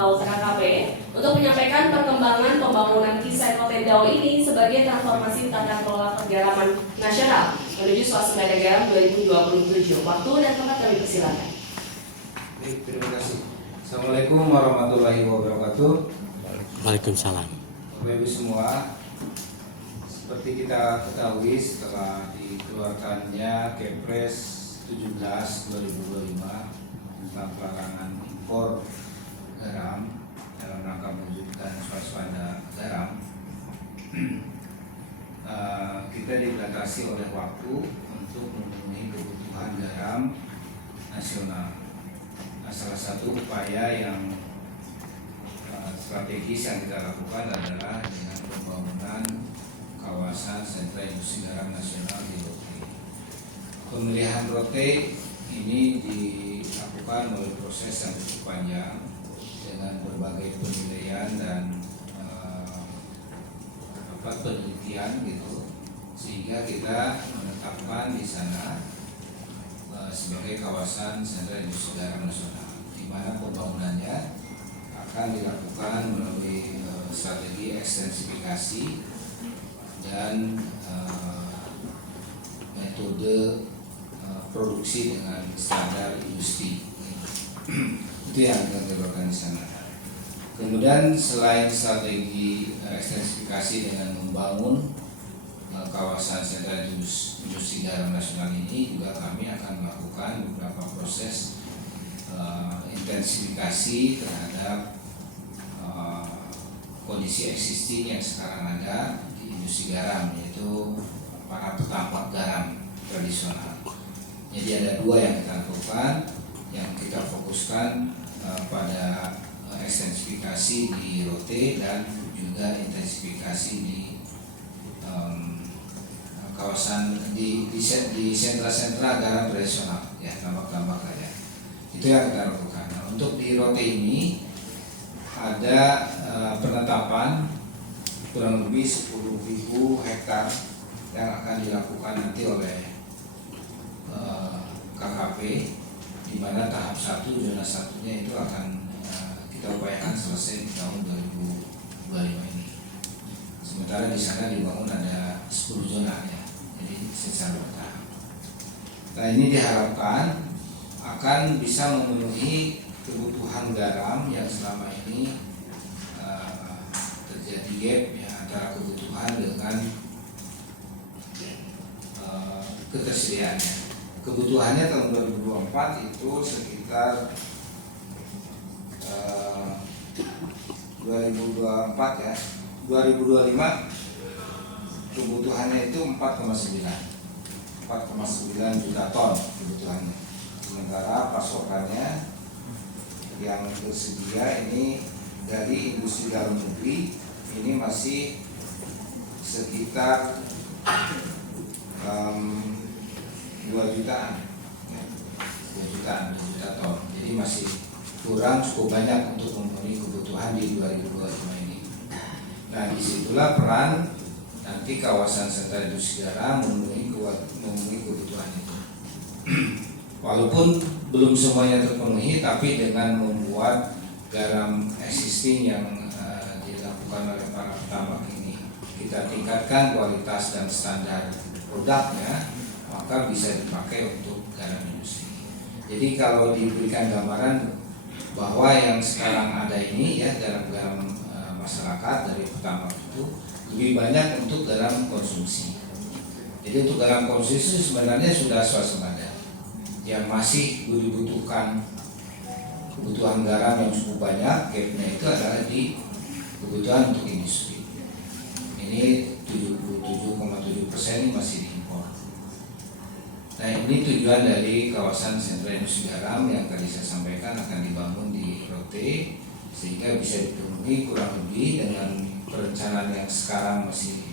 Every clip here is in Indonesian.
Laut KKP untuk menyampaikan perkembangan pembangunan kisah Ekotendau ini sebagai transformasi tata kelola pergaraman nasional menuju swasembada garam 2027. Waktu dan tempat kami persilakan. Baik, terima kasih. Assalamualaikum warahmatullahi wabarakatuh. Waalaikumsalam. Bapak Ibu semua, seperti kita ketahui setelah dikeluarkannya Kepres 17/2025 tentang pelarangan impor garam dalam rangka mewujudkan swasembada garam, kita dibatasi oleh waktu untuk memenuhi kebutuhan garam nasional. Salah satu upaya yang strategis yang kita lakukan adalah dengan pembangunan kawasan sentra industri garam nasional di Rote. Pemilihan Rote ini dilakukan melalui proses yang cukup panjang dengan berbagai penilaian dan penelitian gitu, sehingga kita menetapkan di sana sebagai kawasan sentra industri garam nasional, di mana pembangunannya akan dilakukan melalui strategi ekstensifikasi dan metode produksi dengan standar industri. Itu yang akan dilakukan di sana. Kemudian selain strategi ekstensifikasi dengan membangun kawasan sentra industri garam nasional ini, juga kami akan melakukan beberapa proses intensifikasi terhadap kondisi existing yang sekarang ada di industri garam, yaitu para petambak garam tradisional. Jadi ada dua yang kita lakukan, yang kita fokuskan pada ekstensifikasi di Rote dan juga intensifikasi di kawasan di sentra-sentra garam tradisional, ya, tambak-tambak aja. Itu yang kita lakukan. Nah, untuk di Rote ini ada penetapan kurang lebih 10.000 hektar yang akan dilakukan nanti oleh KKP, di mana tahap 1 zona satunya itu akan kita upayakan selesai di tahun 2025 ini. Sementara di sana dibangun ada 10 zona ya, jadi secara bertahap. Nah, ini diharapkan akan bisa memenuhi kebutuhan garam yang selama ini terjadi gap ya, antara kebutuhan dengan ketersediaannya. Kebutuhannya tahun 2024 itu sekitar 2024 ya, 2025 kebutuhannya itu 4,9 juta ton kebutuhannya. Sementara pasokannya yang tersedia ini dari industri dalam negeri ini masih sekitar 2 jutaan, ya, 2 juta ton. Jadi masih kurang cukup banyak untuk memenuhi kebutuhan di 2025 ini. Nah, disitulah peran nanti kawasan sentra industri garam memenuhi kebutuhan itu. Walaupun belum semuanya terpenuhi, tapi dengan membuat garam existing yang dilakukan oleh para petambak ini, kita tingkatkan kualitas dan standar produknya, maka bisa dipakai untuk garam industri. Jadi kalau diberikan gambaran bahwa yang sekarang ada ini ya, garam-garam masyarakat dari petambak itu lebih banyak untuk garam konsumsi. Jadi untuk garam konsumsi sebenarnya sudah swasembada. Yang masih dibutuhkan kebutuhan garam yang cukup banyak, gapnya itu adalah di kebutuhan untuk industri. Ini 77,7% ini masih diimpor. Nah, ini tujuan dari kawasan sentra industri garam yang tadi saya sampaikan akan dibangun di Rote, sehingga bisa dipenuhi kurang lebih dengan perencanaan yang sekarang masih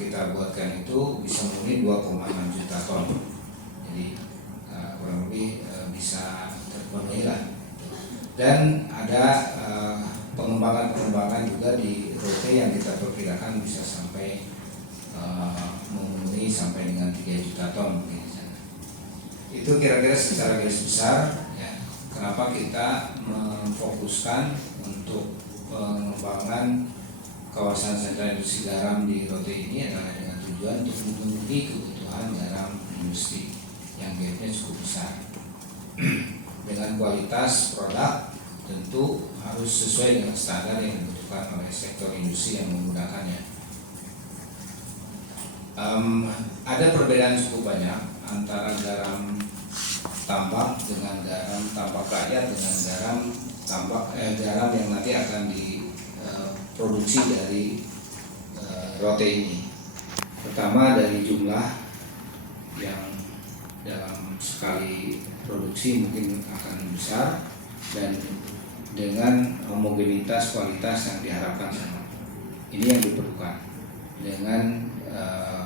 kita buatkan itu bisa memenuhi 2,6 juta ton. Jadi kurang lebih bisa terpenuhi lah. Dan ada pengembangan juga di Rote yang kita perkirakan bisa sampai memenuhi sampai dengan 3 juta ton mungkin. Itu kira-kira secara garis besar ya, kenapa kita memfokuskan fokuskan untuk pengembangan kawasan sentra industri garam di Rote ini adalah dengan tujuan untuk memenuhi kebutuhan garam industri yang gapnya cukup besar. Dengan kualitas produk tentu harus sesuai dengan standar yang dibutuhkan oleh sektor industri yang menggunakannya. Ada perbedaan cukup banyak antara garam tambak dengan garam tambak rakyat dengan garam yang nanti akan diproduksi dari Rote ini. Pertama dari jumlah yang dalam sekali produksi mungkin akan besar, dan dengan homogenitas kualitas yang diharapkan sama. Ini yang diperlukan dengan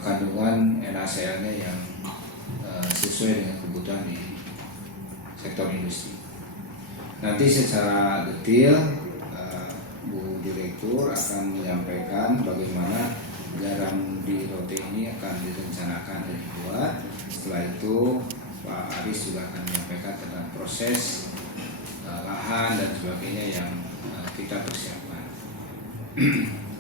kandungan NaCl-nya yang sesuai dengan kebutuhan di sektor industri. Nanti secara detail Bu Direktur akan menyampaikan bagaimana garam di Rote ini akan direncanakan dan dibuat. Setelah itu Pak Aris juga akan menyampaikan tentang proses lahan dan sebagainya yang kita persiapkan.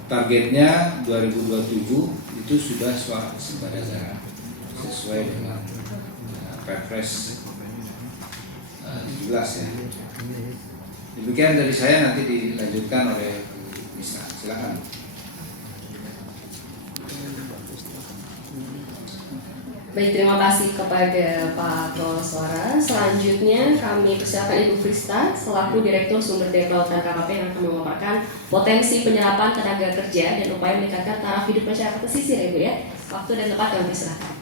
Targetnya 2027 itu sudah swasembada garam sesuai dengan Perpres 17 ya. Demikian dari saya, nanti dilanjutkan oleh Bu Misna. Silakan. Baik, terima kasih kepada Pak Koswara. Selanjutnya kami persilakan Ibu Frista selaku Direktur Sumber Daya Kelautan KKP yang akan memaparkan potensi penyerapan tenaga kerja dan upaya meningkatkan taraf hidup masyarakat pesisir, Ibu ya. Waktu dan tempat kami persilakan.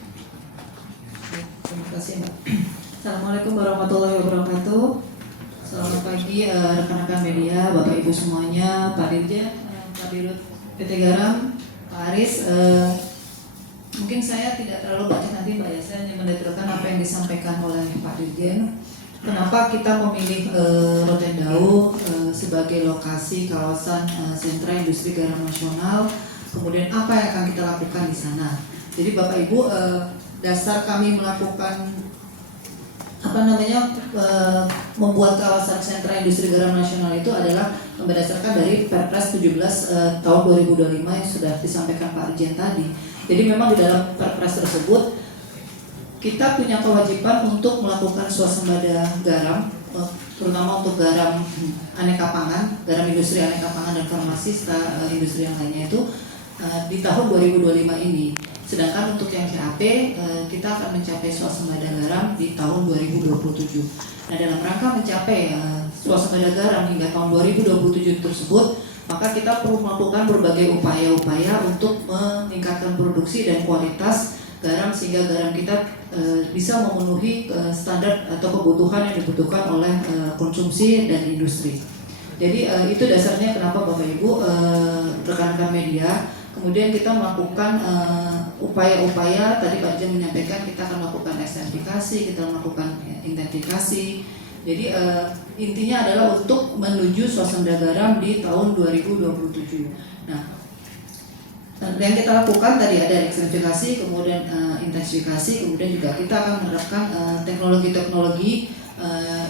Terima kasih, Mbak. Assalamualaikum warahmatullahi wabarakatuh. Selamat pagi rekan-rekan media, Bapak Ibu semuanya, Pak Dirjen, Pak Dirut PT Garam, Pak Aris. Mungkin saya tidak terlalu banyak nanti Mbak ya, saya hanya mendetailkan apa yang disampaikan oleh Pak Dirjen. Kenapa kita memilih Rotendao sebagai lokasi kawasan sentra industri garam nasional, kemudian apa yang akan kita lakukan di sana. Jadi Bapak Ibu, dasar kami melakukan membuat kawasan sentra industri garam nasional itu adalah berdasarkan dari Perpres 17 tahun 2025 yang sudah disampaikan Pak Dirjen tadi. Jadi memang di dalam Perpres tersebut kita punya kewajiban untuk melakukan swasembada garam, terutama untuk garam aneka pangan, garam industri aneka pangan dan farmasi serta industri yang lainnya itu di tahun 2025 ini. Sedangkan untuk yang CAP kita akan mencapai swasembada garam di tahun 2027. Nah, dalam rangka mencapai swasembada garam hingga tahun 2027 tersebut, maka kita perlu melakukan berbagai upaya-upaya untuk meningkatkan produksi dan kualitas garam sehingga garam kita bisa memenuhi standar atau kebutuhan yang dibutuhkan oleh konsumsi dan industri. Jadi itu dasarnya kenapa Bapak Ibu rekan-rekan media, kemudian kita melakukan upaya-upaya, tadi Pak Dirjen menyampaikan kita akan melakukan ekstensifikasi, kita melakukan intensifikasi. Jadi intinya adalah untuk menuju swasembada garam di tahun 2027. Nah, yang kita lakukan tadi ada ekstensifikasi, kemudian intensifikasi, kemudian juga kita akan menerapkan teknologi-teknologi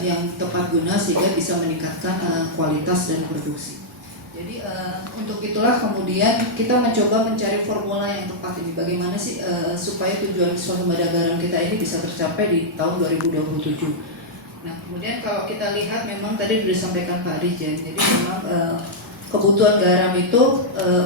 yang tepat guna sehingga bisa meningkatkan kualitas dan produksi. Jadi untuk itulah kemudian kita mencoba mencari formula yang tepat ini. Bagaimana sih supaya tujuan swasembada garam kita ini bisa tercapai di tahun 2027. Nah, kemudian kalau kita lihat memang tadi sudah disampaikan Pak Dirjen, jadi memang kebutuhan garam itu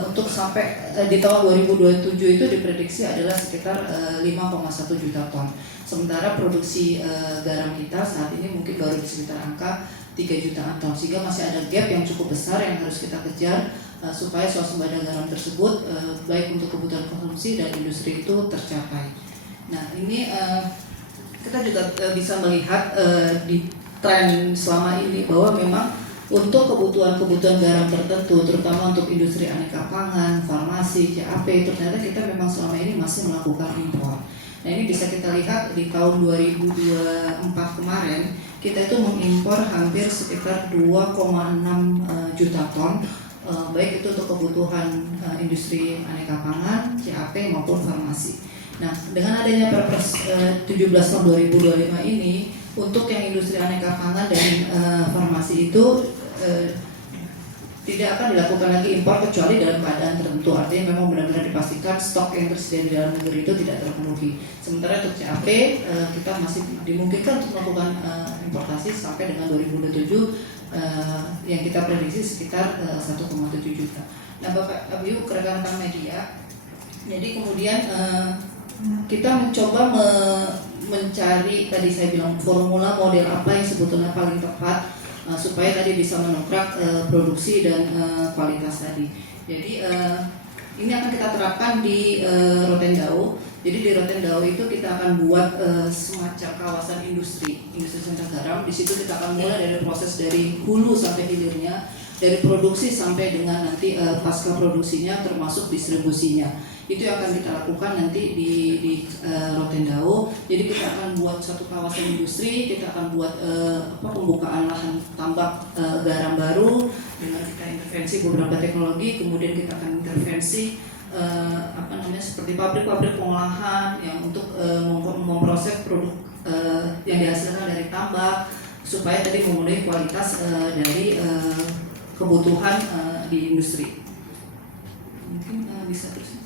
untuk sampai di tahun 2027 itu diprediksi adalah sekitar 5,1 juta ton. Sementara produksi garam kita saat ini mungkin baru di sekitar angka 3 jutaan ton, sehingga masih ada gap yang cukup besar yang harus kita kejar supaya swasembada garam tersebut baik untuk kebutuhan konsumsi dan industri itu tercapai. Nah, ini kita juga bisa melihat di tren selama ini bahwa memang untuk kebutuhan garam tertentu, terutama untuk industri aneka pangan, farmasi, CAP, ternyata kita memang selama ini masih melakukan impor. Nah, ini bisa kita lihat di tahun 2024 kemarin kita itu mengimpor hampir sekitar 2,6 juta ton, baik itu untuk kebutuhan industri aneka pangan, CAP maupun farmasi. Nah, dengan adanya Perpres 17 tahun 2025 ini, untuk yang industri aneka pangan dan farmasi itu tidak akan dilakukan lagi impor kecuali dalam keadaan tertentu. Artinya memang benar-benar dipastikan stok yang tersedia di dalam negeri itu tidak terpenuhi. Sementara untuk CAP kita masih dimungkinkan untuk melakukan importasi sampai dengan 2027 yang kita prediksi sekitar 1,7 juta. Nah Bapak Ibu rekan-rekan media, jadi kemudian kita mencoba mencari, tadi saya bilang, formula model apa yang sebetulnya paling tepat supaya tadi bisa mendongkrak produksi dan kualitas tadi. Jadi ini akan kita terapkan di Rotendao. Jadi di Rotendao itu kita akan buat semacam kawasan industri sentra garam. Di situ kita akan mulai dari proses dari hulu sampai hilirnya, dari produksi sampai dengan nanti pasca produksinya termasuk distribusinya. Itu yang akan kita lakukan nanti di Rotendao. Jadi kita akan buat satu kawasan industri, kita akan buat pembukaan lahan tambak garam baru dengan kita intervensi beberapa teknologi, kemudian kita akan intervensi seperti pabrik-pabrik pengolahan yang untuk memproses produk yang dihasilkan dari tambak supaya tadi memenuhi kualitas dari kebutuhan di industri. Mungkin bisa terus.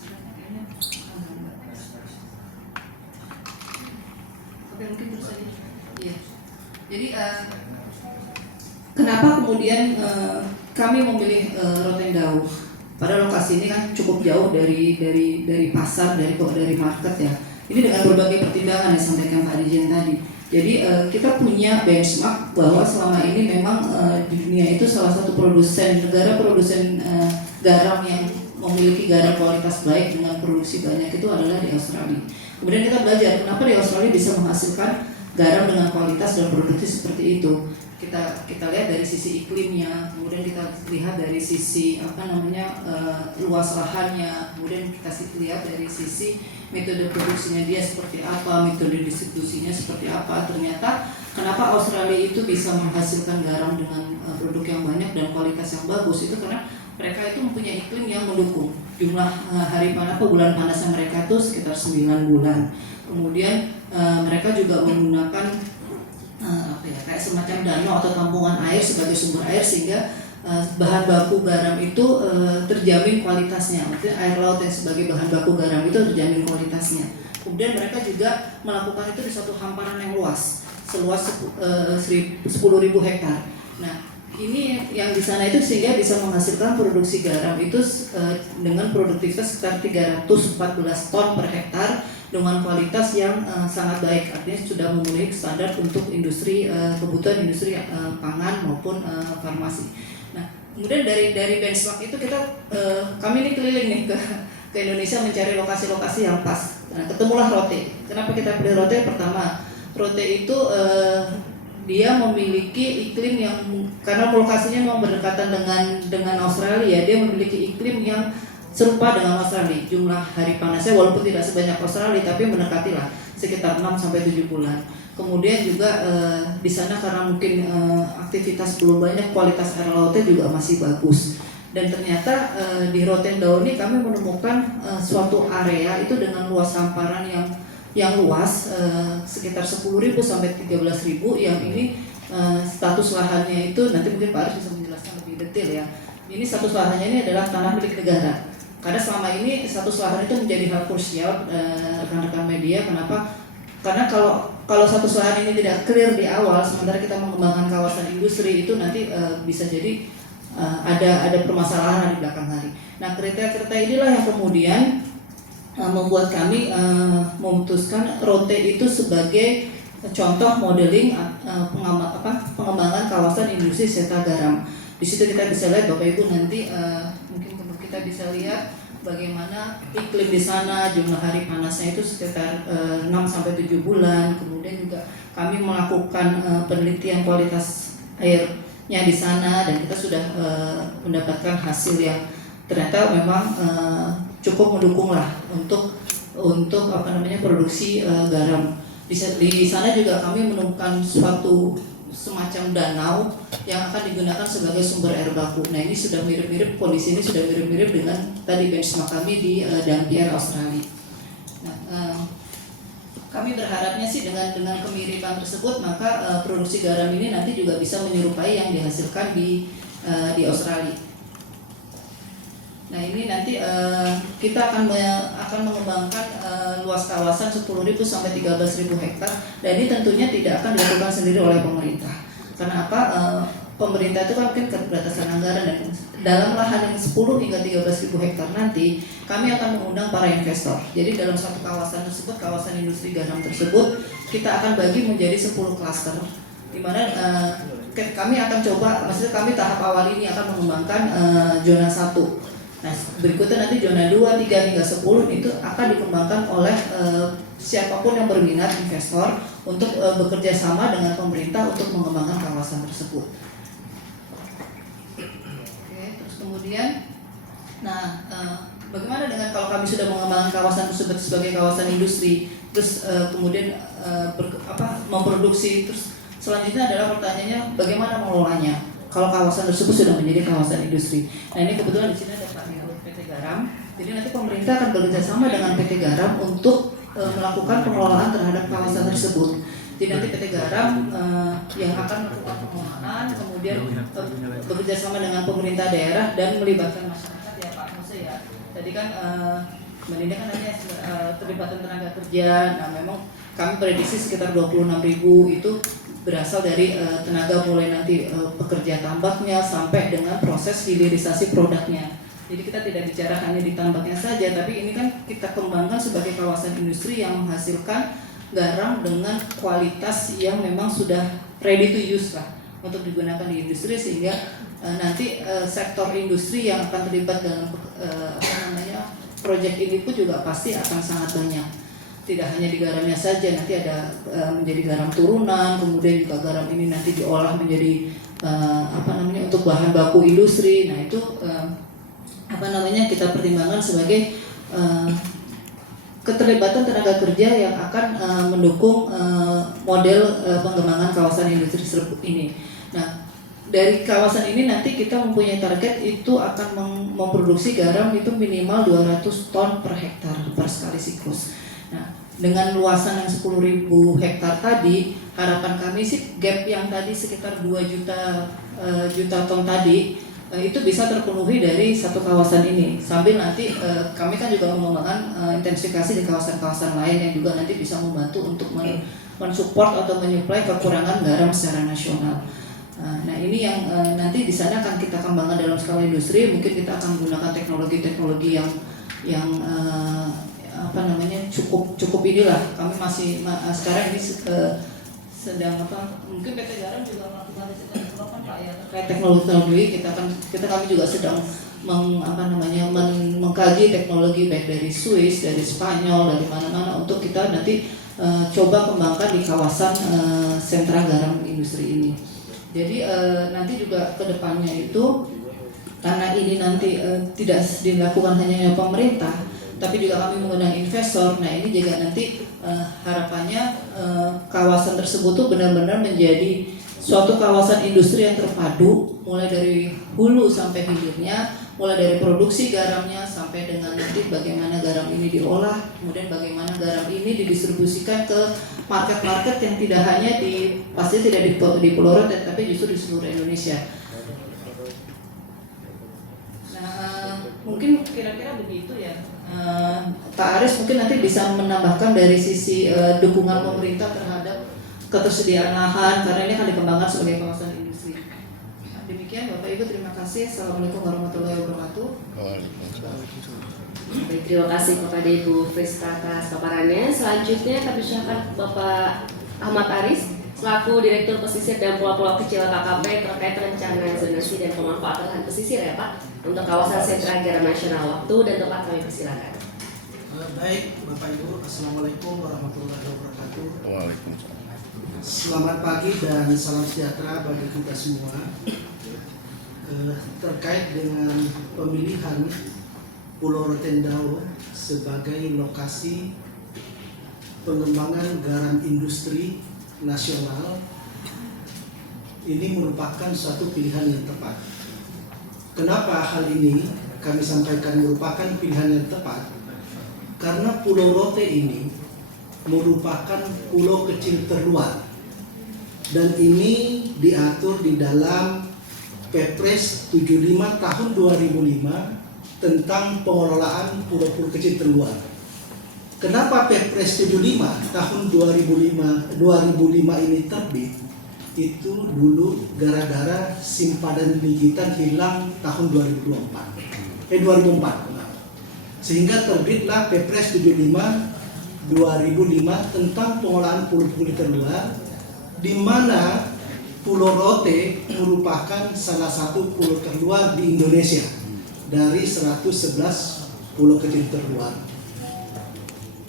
Mungkin terus saja. Iya. Jadi kenapa kemudian kami memilih Rotendao? Pada lokasi ini kan cukup jauh dari pasar, dari market ya. Ini dengan berbagai pertimbangan yang disampaikan Pak Dirjen tadi. Jadi kita punya benchmark bahwa selama ini memang di dunia itu salah satu negara produsen garam yang memiliki garam kualitas baik dengan produksi banyak itu adalah di Australia. Kemudian kita belajar kenapa di Australia bisa menghasilkan garam dengan kualitas dan produksi seperti itu. Kita lihat dari sisi iklimnya, kemudian kita lihat dari sisi luas lahannya, kemudian kita lihat dari sisi metode produksinya dia seperti apa, metode distribusinya seperti apa. Ternyata kenapa Australia itu bisa menghasilkan garam dengan produk yang banyak dan kualitas yang bagus itu karena mereka itu mempunyai iklim yang mendukung. Jumlah hari panas bulan panasnya mereka itu sekitar 9 bulan. Kemudian mereka juga menggunakan kayak semacam danau atau tampungan air sebagai sumber air sehingga bahan baku garam itu terjamin kualitasnya. Maksudnya air laut yang sebagai bahan baku garam itu terjamin kualitasnya. Kemudian mereka juga melakukan itu di satu hamparan yang luas, seluas 10.000 hektar. Nah, ini yang di sana itu sehingga bisa menghasilkan produksi garam itu dengan produktivitas sekitar 314 ton per hektar dengan kualitas yang sangat baik, artinya sudah memenuhi standar untuk kebutuhan industri pangan maupun farmasi. Nah, kemudian dari benchmark itu kami ini keliling nih ke Indonesia mencari lokasi-lokasi yang pas. Nah, ketemulah Rote. Kenapa kita pilih Rote? Pertama, Rote itu dia memiliki iklim yang karena lokasinya memang berdekatan dengan Australia, dia memiliki iklim yang serupa dengan Australia. Jumlah hari panasnya walaupun tidak sebanyak Australia tapi mendekati lah sekitar 6-7 bulan. Kemudian juga di sana karena mungkin aktivitas belum banyak, kualitas air lautnya juga masih bagus. Dan ternyata di Rotendao ini kami menemukan suatu area itu dengan luas hamparan yang luas sekitar 10.000 sampai 13.000 yang ini status lahannya itu nanti mungkin Pak Aris bisa menjelaskan lebih detail ya. Ini status lahannya ini adalah tanah milik negara. Karena selama ini status lahan itu menjadi hal krusial rekan-rekan media. Kenapa? Karena kalau status lahan ini tidak clear di awal, sementara kita mengembangkan kawasan industri itu nanti bisa jadi ada permasalahan di belakang hari. Nah, kriteria-kriteria inilah yang kemudian membuat kami memutuskan Rote itu sebagai contoh modeling pengembangan kawasan industri seta garam. Di situ kita bisa lihat Bapak Ibu nanti mungkin kita bisa lihat bagaimana iklim di sana, jumlah hari panasnya itu sekitar 6-7 bulan. Kemudian juga kami melakukan penelitian kualitas airnya di sana dan kita sudah mendapatkan hasil yang ternyata memang cukup mendukung lah untuk produksi garam. Di sana juga kami menemukan suatu semacam danau yang akan digunakan sebagai sumber air baku. Nah, ini sudah mirip-mirip, kondisi ini sudah mirip-mirip dengan tadi benchmark kami di Dampier, Australia. Nah, kami berharapnya sih dengan kemiripan tersebut maka produksi garam ini nanti juga bisa menyerupai yang dihasilkan di Australia. Nah ini nanti kita akan mengembangkan luas kawasan 10.000 sampai 13.000 hektar, dan ini tentunya tidak akan dilakukan sendiri oleh pemerintah. Karena apa? Pemerintah itu kan mungkin keterbatasan anggaran, dan dalam lahan yang 10 hingga 13.000 hektar nanti kami akan mengundang para investor. Jadi dalam satu kawasan tersebut, kawasan industri garam tersebut, kita akan bagi menjadi 10 klaster, di mana kami akan coba, maksudnya kami tahap awal ini akan mengembangkan zona 1. Nah, berikutnya nanti zona 2, 3 hingga 10 itu akan dikembangkan oleh siapapun yang berminat investor untuk bekerja sama dengan pemerintah untuk mengembangkan kawasan tersebut. Kemudian, bagaimana dengan kalau kami sudah mengembangkan kawasan tersebut sebagai kawasan industri, terus kemudian memproduksi, terus selanjutnya adalah pertanyaannya bagaimana mengelolanya kalau kawasan tersebut sudah menjadi kawasan industri. Nah ini kebetulan di sini ada Pak Dirut PT Garam, jadi nanti pemerintah akan bekerja sama dengan PT Garam untuk melakukan pengelolaan terhadap kawasan tersebut. Jadi nanti PT Garam yang akan melakukan pengelolaan, kemudian bekerja sama dengan pemerintah daerah dan melibatkan masyarakat ya Pak Mose ya. Tadi kan Mbak kan hanya terlibatan tenaga kerja. Nah memang kami prediksi sekitar 26.000 itu berasal dari tenaga mulai nanti pekerja tambaknya sampai dengan proses hilirisasi produknya. Jadi kita tidak bicara hanya di tambaknya saja, tapi ini kan kita kembangkan sebagai kawasan industri yang menghasilkan garam dengan kualitas yang memang sudah ready to use lah untuk digunakan di industri, sehingga nanti sektor industri yang akan terlibat dalam proyek ini pun juga pasti akan sangat banyak. Tidak hanya di garamnya saja, nanti ada menjadi garam turunan, kemudian juga garam ini nanti diolah menjadi untuk bahan baku industri. Nah itu kita pertimbangkan sebagai keterlibatan tenaga kerja yang akan mendukung model pengembangan kawasan industri tersebut ini. Nah, dari kawasan ini nanti kita mempunyai target itu akan memproduksi garam itu minimal 200 ton per hektar per sekali siklus. Nah, dengan luasan yang 10.000 hektar tadi, harapan kami sih gap yang tadi sekitar 2 juta ton tadi itu bisa terpenuhi dari satu kawasan ini, sambil nanti kami kan juga mengembangkan intensifikasi di kawasan-kawasan lain yang juga nanti bisa membantu untuk mensupport atau menyuplai kekurangan garam secara nasional. Nah ini yang nanti di sana akan kita kembangkan dalam skala industri. Mungkin kita akan menggunakan teknologi-teknologi yang cukup inilah. Kami masih sekarang ini sedang mungkin PT Garam juga melakukan riset dan development Pak ya terkait teknologi. Kami juga sedang mengkaji teknologi baik dari Swiss, dari Spanyol, dari mana-mana untuk kita nanti coba kembangkan di kawasan sentra garam industri ini. Jadi nanti juga kedepannya itu karena ini nanti tidak dilakukan hanya pemerintah, tapi juga kami mengundang investor. Nah ini juga nanti harapannya kawasan tersebut tuh benar-benar menjadi suatu kawasan industri yang terpadu, mulai dari hulu sampai hilirnya, mulai dari produksi garamnya sampai dengan nanti bagaimana garam ini diolah, kemudian bagaimana garam ini didistribusikan ke market-market yang tidak hanya pasti tidak di Pulau Rote, tapi justru di seluruh Indonesia. Nah, mungkin kira-kira begitu ya. Pak Aris mungkin nanti bisa menambahkan dari sisi dukungan pemerintah terhadap ketersediaan lahan, karena ini akan dikembangkan sebagai kawasan industri. Nah, demikian Bapak Ibu, terima kasih. Assalamualaikum warahmatullahi wabarakatuh. Baik, terima kasih kepada Ibu Friska atas paparannya. Selanjutnya kami persilakan Bapak Ahmad Aris selaku Direktur Pesisir dan Pulau-Pulau Kecil KKP terkait rencana zonasi dan pemanfaatan lahan pesisir ya Pak untuk kawasan sentra garam nasional. Waktu dan tempat kami persilakan. Baik Bapak Ibu, Assalamualaikum warahmatullahi wabarakatuh. Waalaikumsalam. Selamat pagi dan salam sejahtera bagi kita semua. Terkait dengan pemilihan Pulau Rotendao sebagai lokasi pengembangan garam industri nasional, ini merupakan suatu pilihan yang tepat. Kenapa hal ini kami sampaikan merupakan pilihan yang tepat? Karena Pulau Rote ini merupakan pulau kecil terluar, dan ini diatur di dalam Perpres 75 tahun 2005 tentang pengelolaan pulau-pulau kecil terluar. Kenapa Perpres 75 tahun 2005 ini terbit? Itu dulu gara-gara simpanan digital hilang tahun 2004, sehingga terbitlah Perpres 75 2005 tentang pengelolaan pulau-pulau terluar, di mana Pulau Rote merupakan salah satu pulau terluar di Indonesia dari 111 pulau kecil terluar.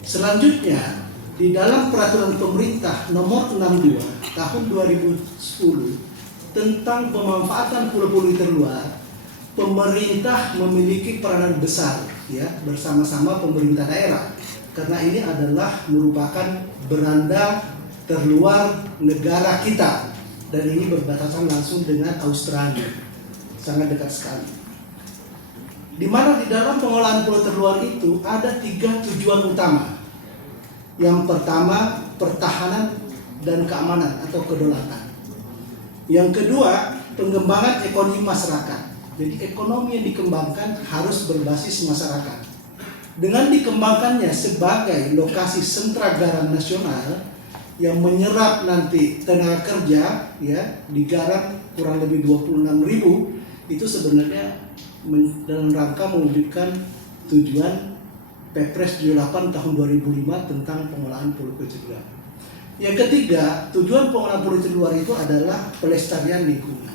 Selanjutnya, di dalam peraturan pemerintah nomor 62 tahun 2010 tentang pemanfaatan pulau-pulau terluar, pemerintah memiliki peranan besar ya bersama-sama pemerintah daerah, karena ini adalah merupakan beranda terluar negara kita, dan ini berbatasan langsung dengan Australia, sangat dekat sekali. Di mana di dalam pengelolaan pulau terluar itu ada 3 tujuan utama. Yang pertama, pertahanan dan keamanan atau kedaulatan. Yang kedua, pengembangan ekonomi masyarakat. Jadi ekonomi yang dikembangkan harus berbasis masyarakat. Dengan dikembangkannya sebagai lokasi sentra garam nasional yang menyerap nanti tenaga kerja ya di garam kurang lebih 26.000, itu sebenarnya dalam rangka mewujudkan tujuan Perpres 78 tahun 2005 tentang pengelolaan pulau kecil terluar. Yang ketiga, tujuan pengelolaan pulau kecil terluar itu adalah pelestarian lingkungan.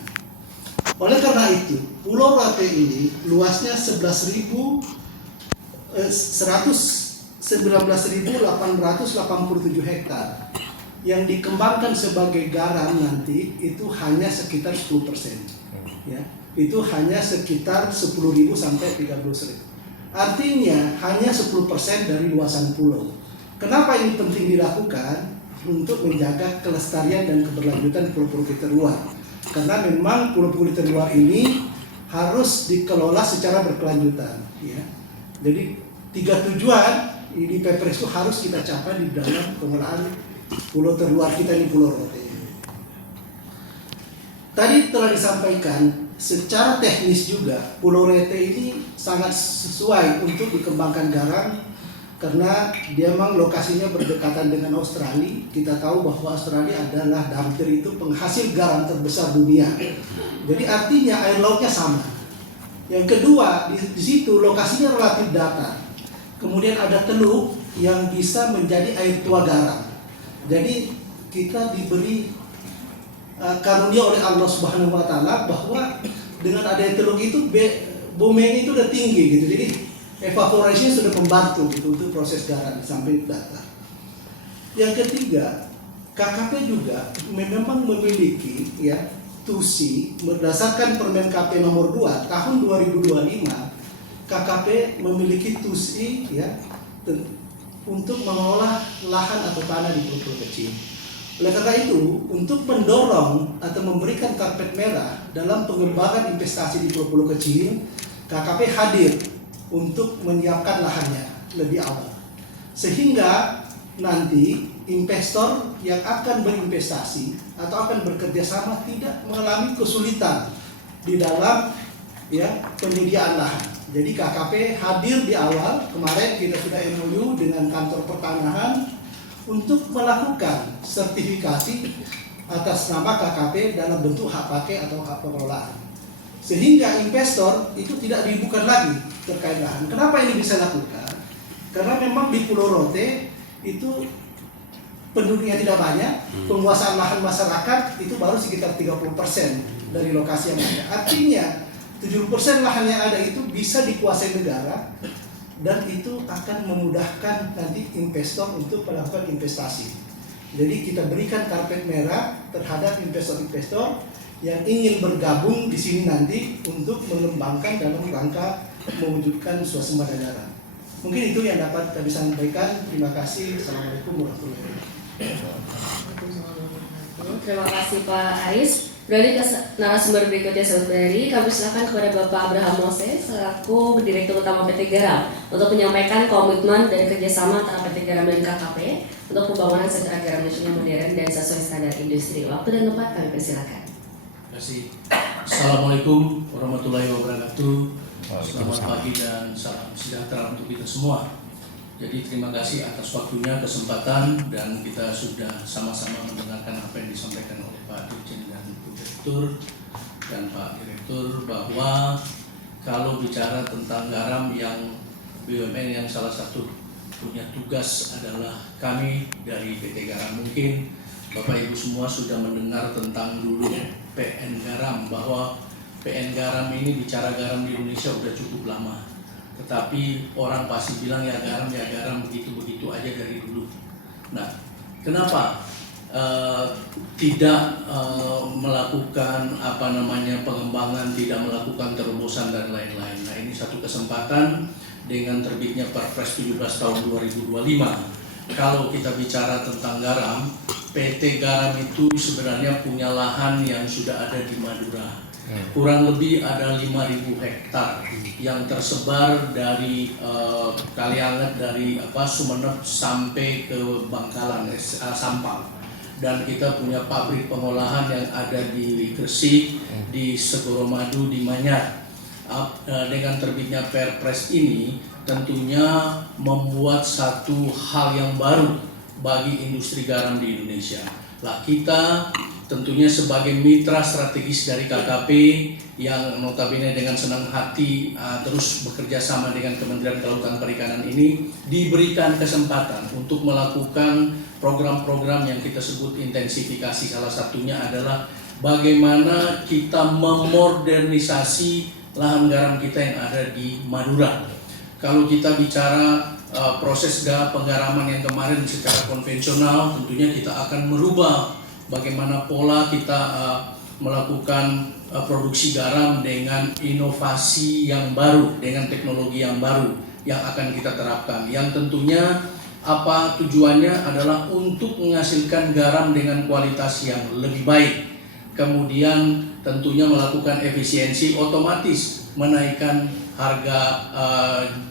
Oleh karena itu, Pulau Rote ini luasnya 19.887 hektar. Yang dikembangkan sebagai garam nanti itu hanya sekitar 10%. Ya, itu hanya sekitar 10.000 sampai 30.000. Artinya hanya 10% dari luasan pulau. Kenapa ini penting dilakukan? Untuk menjaga kelestarian dan keberlanjutan pulau-pulau terluar. Karena memang pulau-pulau terluar ini harus dikelola secara berkelanjutan. Ya. Jadi 3 tujuan di Perpres itu harus kita capai di dalam pengelolaan pulau terluar kita di Pulau Rote. Tadi telah disampaikan secara teknis juga Pulau Rote ini sangat sesuai untuk dikembangkan garam, karena dia memang lokasinya berdekatan dengan Australia. Kita tahu bahwa Australia adalah hampir itu penghasil garam terbesar dunia. Jadi artinya air lautnya sama. Yang kedua, di situ lokasinya relatif datar. Kemudian ada teluk yang bisa menjadi air tua garam. Jadi kita diberi karunia oleh Allah Subhanahu wa taala bahwa dengan adanya teluk itu bomenya itu udah tinggi gitu. Jadi evaporasinya sudah membantu gitu untuk proses garam sampai datar. Yang ketiga, KKP juga memang memiliki ya tusi berdasarkan Permen KP nomor 2 tahun 2025. KKP memiliki tusi ya untuk mengolah lahan atau tanah di pulau-pulau kecil. Oleh karena itu, untuk mendorong atau memberikan karpet merah dalam pengembangan investasi di pulau-pulau kecil, KKP hadir untuk menyiapkan lahannya lebih awal. Sehingga nanti investor yang akan berinvestasi atau akan bekerja sama tidak mengalami kesulitan di dalam ya penyediaan lahan. Jadi KKP hadir di awal. Kemarin kita sudah MOU dengan kantor pertanahan untuk melakukan sertifikasi atas nama KKP dalam bentuk hak pakai atau hak pengelolaan. Sehingga investor itu tidak diragukan lagi terkait lahan. Kenapa ini bisa dilakukan? Karena memang di Pulau Rote itu penduduknya tidak banyak, penguasaan lahan masyarakat itu baru sekitar 30% dari lokasi yang ada. Artinya 70% lahan yang ada itu bisa dikuasai negara, dan itu akan memudahkan nanti investor untuk melakukan investasi. Jadi kita berikan karpet merah terhadap investor-investor yang ingin bergabung di sini nanti untuk mengembangkan dalam rangka mewujudkan swasembada garam. Mungkin itu yang dapat kami sampaikan. Terima kasih. Assalamualaikum warahmatullahi wabarakatuh. Terima kasih Pak Aris. Beralih ke narasumber berikutnya Sobat Dari, kami silakan kepada Bapak Abraham Moses selaku Direktur Utama PT Garam untuk menyampaikan komitmen dan kerjasama antara PT Garam dan KKP untuk pembangunan sentra garam nasional modern dan sesuai standar industri. Waktu dan tempat kami persilakan. Terima kasih. Assalamualaikum warahmatullahi wabarakatuh. Selamat pagi dan salam sejahtera untuk kita semua. Jadi terima kasih atas waktunya, kesempatan, dan kita sudah sama-sama mendengarkan apa yang disampaikan oleh Pak Dirjen dan Bu Direktur dan Pak Direktur, bahwa kalau bicara tentang garam yang BUMN yang salah satu punya tugas adalah kami dari PT Garam. Mungkin Bapak Ibu semua sudah mendengar tentang dulu PN Garam, bahwa PN Garam ini bicara garam di Indonesia udah cukup lama. Tetapi orang pasti bilang ya garam begitu-begitu aja dari dulu. Nah, kenapa tidak melakukan pengembangan, tidak melakukan terobosan dan lain-lain? Nah, ini satu kesempatan dengan terbitnya Perpres 17 tahun 2025. Kalau kita bicara tentang garam, PT Garam itu sebenarnya punya lahan yang sudah ada di Madura. Kurang lebih ada 5.000 hektar yang tersebar dari Kalianget, dari Sumeneb sampai ke Bangkalan, Sampang. Dan kita punya pabrik pengolahan yang ada di Gresik, di Segoromadu, di Manyar. Dengan terbitnya Perpres ini tentunya membuat satu hal yang baru bagi industri garam di Indonesia. Lah, kita tentunya sebagai mitra strategis dari KKP yang notabene dengan senang hati terus bekerja sama dengan Kementerian Kelautan Perikanan ini diberikan kesempatan untuk melakukan program-program yang kita sebut intensifikasi. Salah satunya adalah bagaimana kita memodernisasi lahan garam kita yang ada di Madura. Kalau kita bicara proses penggaraman yang kemarin secara konvensional, tentunya kita akan merubah bagaimana pola kita melakukan produksi garam dengan inovasi yang baru, dengan teknologi yang baru yang akan kita terapkan. Yang tentunya tujuannya adalah untuk menghasilkan garam dengan kualitas yang lebih baik. Kemudian tentunya melakukan efisiensi, otomatis menaikkan harga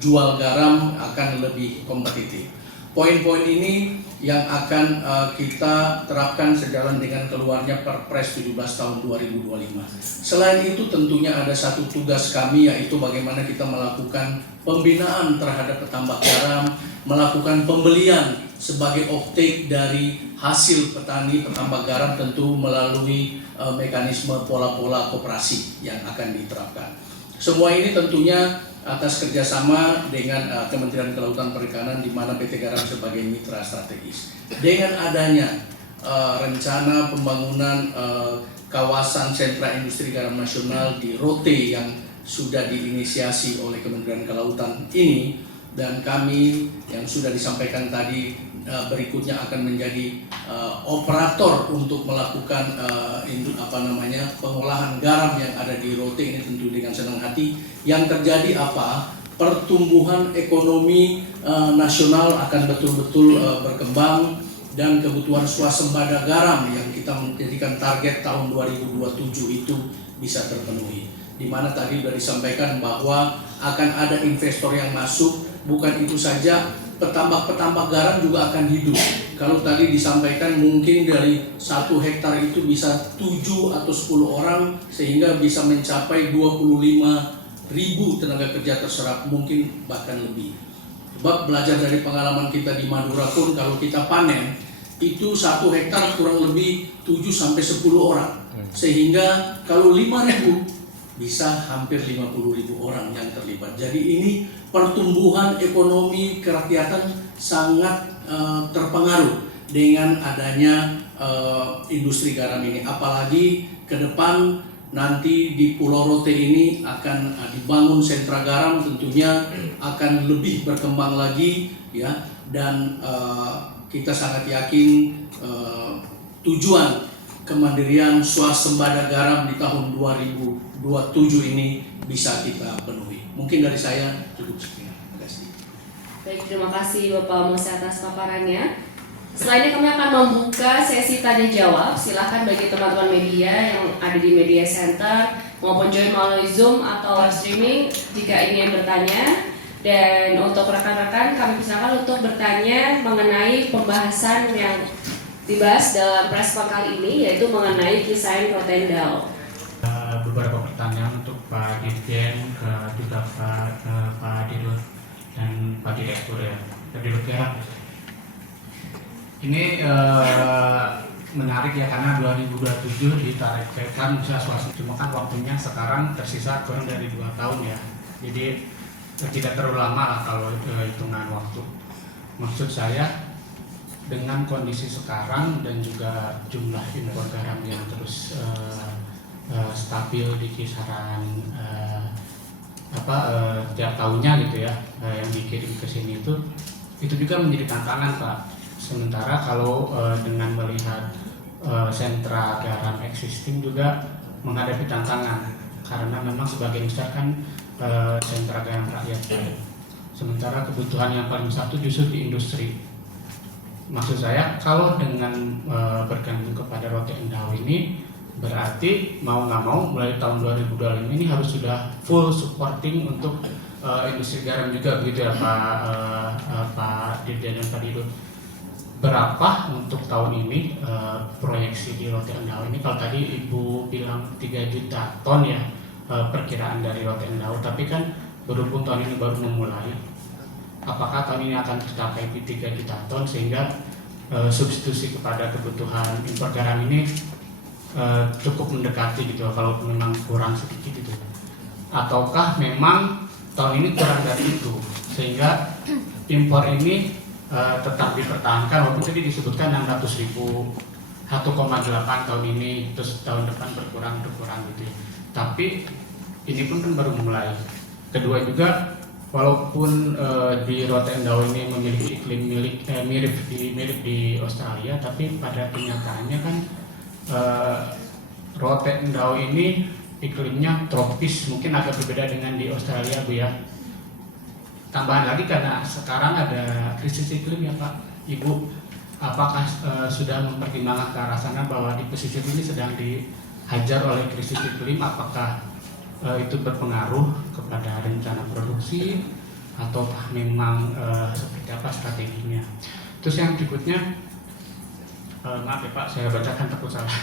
jual garam akan lebih kompetitif. Poin-poin ini yang akan kita terapkan sejalan dengan keluarnya Perpres 17 tahun 2025. Selain itu tentunya ada satu tugas kami, yaitu bagaimana kita melakukan pembinaan terhadap petambak garam, melakukan pembelian sebagai offtake dari hasil petani petambak garam, tentu melalui mekanisme pola-pola koperasi yang akan diterapkan. Semua ini tentunya atas kerjasama dengan Kementerian Kelautan Perikanan, di mana PT Garam sebagai mitra strategis. Dengan adanya rencana pembangunan kawasan sentra industri garam nasional di Rote yang sudah diinisiasi oleh Kementerian Kelautan ini, dan kami yang sudah disampaikan tadi berikutnya akan menjadi operator untuk melakukan pengolahan garam yang ada di Rote ini, tentu dengan senang hati. Yang terjadi pertumbuhan ekonomi nasional akan betul-betul berkembang, dan kebutuhan swasembada garam yang kita menjadikan target tahun 2027 itu bisa terpenuhi. Di mana tadi sudah disampaikan bahwa akan ada investor yang masuk. Bukan itu saja, petambak-petambak garam juga akan hidup. Kalau tadi disampaikan mungkin dari 1 hektar itu bisa 7 atau 10 orang, sehingga bisa mencapai 25.000 tenaga kerja terserap, mungkin bahkan lebih. Sebab belajar dari pengalaman kita di Madura pun, kalau kita panen itu 1 hektar kurang lebih 7 sampai 10 orang. Sehingga kalau 5.000 bisa hampir 50.000 orang yang terlibat. Jadi ini pertumbuhan ekonomi kerakyatan sangat terpengaruh dengan adanya industri garam ini. Apalagi ke depan nanti di Pulau Rote ini akan dibangun sentra garam, tentunya akan lebih berkembang lagi, ya. Dan kita sangat yakin tujuan kemandirian swasembada garam di tahun 2027 ini bisa kita penuhi. Mungkin dari saya cukup sekian. Terima kasih. Baik, terima kasih Bapak Mose atas paparannya. Selanjutnya kami akan membuka sesi tanya jawab. Silakan bagi teman-teman media yang ada di media center maupun join melalui Zoom atau live streaming jika ingin bertanya. Dan untuk rekan-rekan kami persilakan untuk bertanya mengenai pembahasan yang dibahas dalam press con kali ini, yaitu mengenai Kisain Rotendao. Beberapa pertanyaan untuk Pak Dirjen, juga Pak Dirut dan Pak Direktur ya. Pak Dirut ya. Ini menarik ya, karena 2027 ditargetkan bisa swasta, cuma kan waktunya sekarang tersisa kurang dari 2 tahun ya. Jadi tidak terlalu lama lah kalau hitungan waktu. Maksud saya dengan kondisi sekarang dan juga jumlah impor garam yang terus stabil di kisaran tiap tahunnya gitu ya, yang dikirim ke sini itu juga menjadi tantangan Pak. Sementara kalau dengan melihat sentra garam existing juga menghadapi tantangan, karena memang sebagian besar kan sentra garam rakyat. Sementara kebutuhan yang paling besar itu justru di industri. Maksud saya kalau dengan bergantung kepada Rotendao ini, berarti mau nggak mau mulai tahun 2025 ini harus sudah full supporting untuk industri garam juga, begitu ya Pak Dirjen dan Pak Dirut. Berapa untuk tahun ini proyeksi di Rotendao ini? Kalau tadi Ibu bilang 3 juta ton ya perkiraan dari Rotendao, tapi kan berhubung tahun ini baru memulai, apakah tahun ini akan tercapai di 3 juta ton sehingga substitusi kepada kebutuhan impor garam ini cukup mendekati gitu, kalau memang kurang sedikit itu, ataukah memang tahun ini kurang dari itu sehingga impor ini tetap dipertahankan, walaupun tadi disebutkan 600.000 1,8 tahun ini, terus tahun depan berkurang gitu ya. Tapi ini pun kan baru mulai. Kedua juga, walaupun di Rotendao ini memiliki iklim mirip di Australia, tapi pada kenyataannya kan Rotendao ini iklimnya tropis, mungkin agak berbeda dengan di Australia Bu ya. Tambahan lagi karena sekarang ada krisis iklim ya Pak, Ibu, apakah sudah mempertimbangkan ke arah sana bahwa di pesisir ini sedang dihajar oleh krisis iklim? Apakah itu berpengaruh kepada rencana produksi ataukah memang seperti apa strateginya? Terus yang berikutnya, maaf ya Pak, saya bacakan takut salah.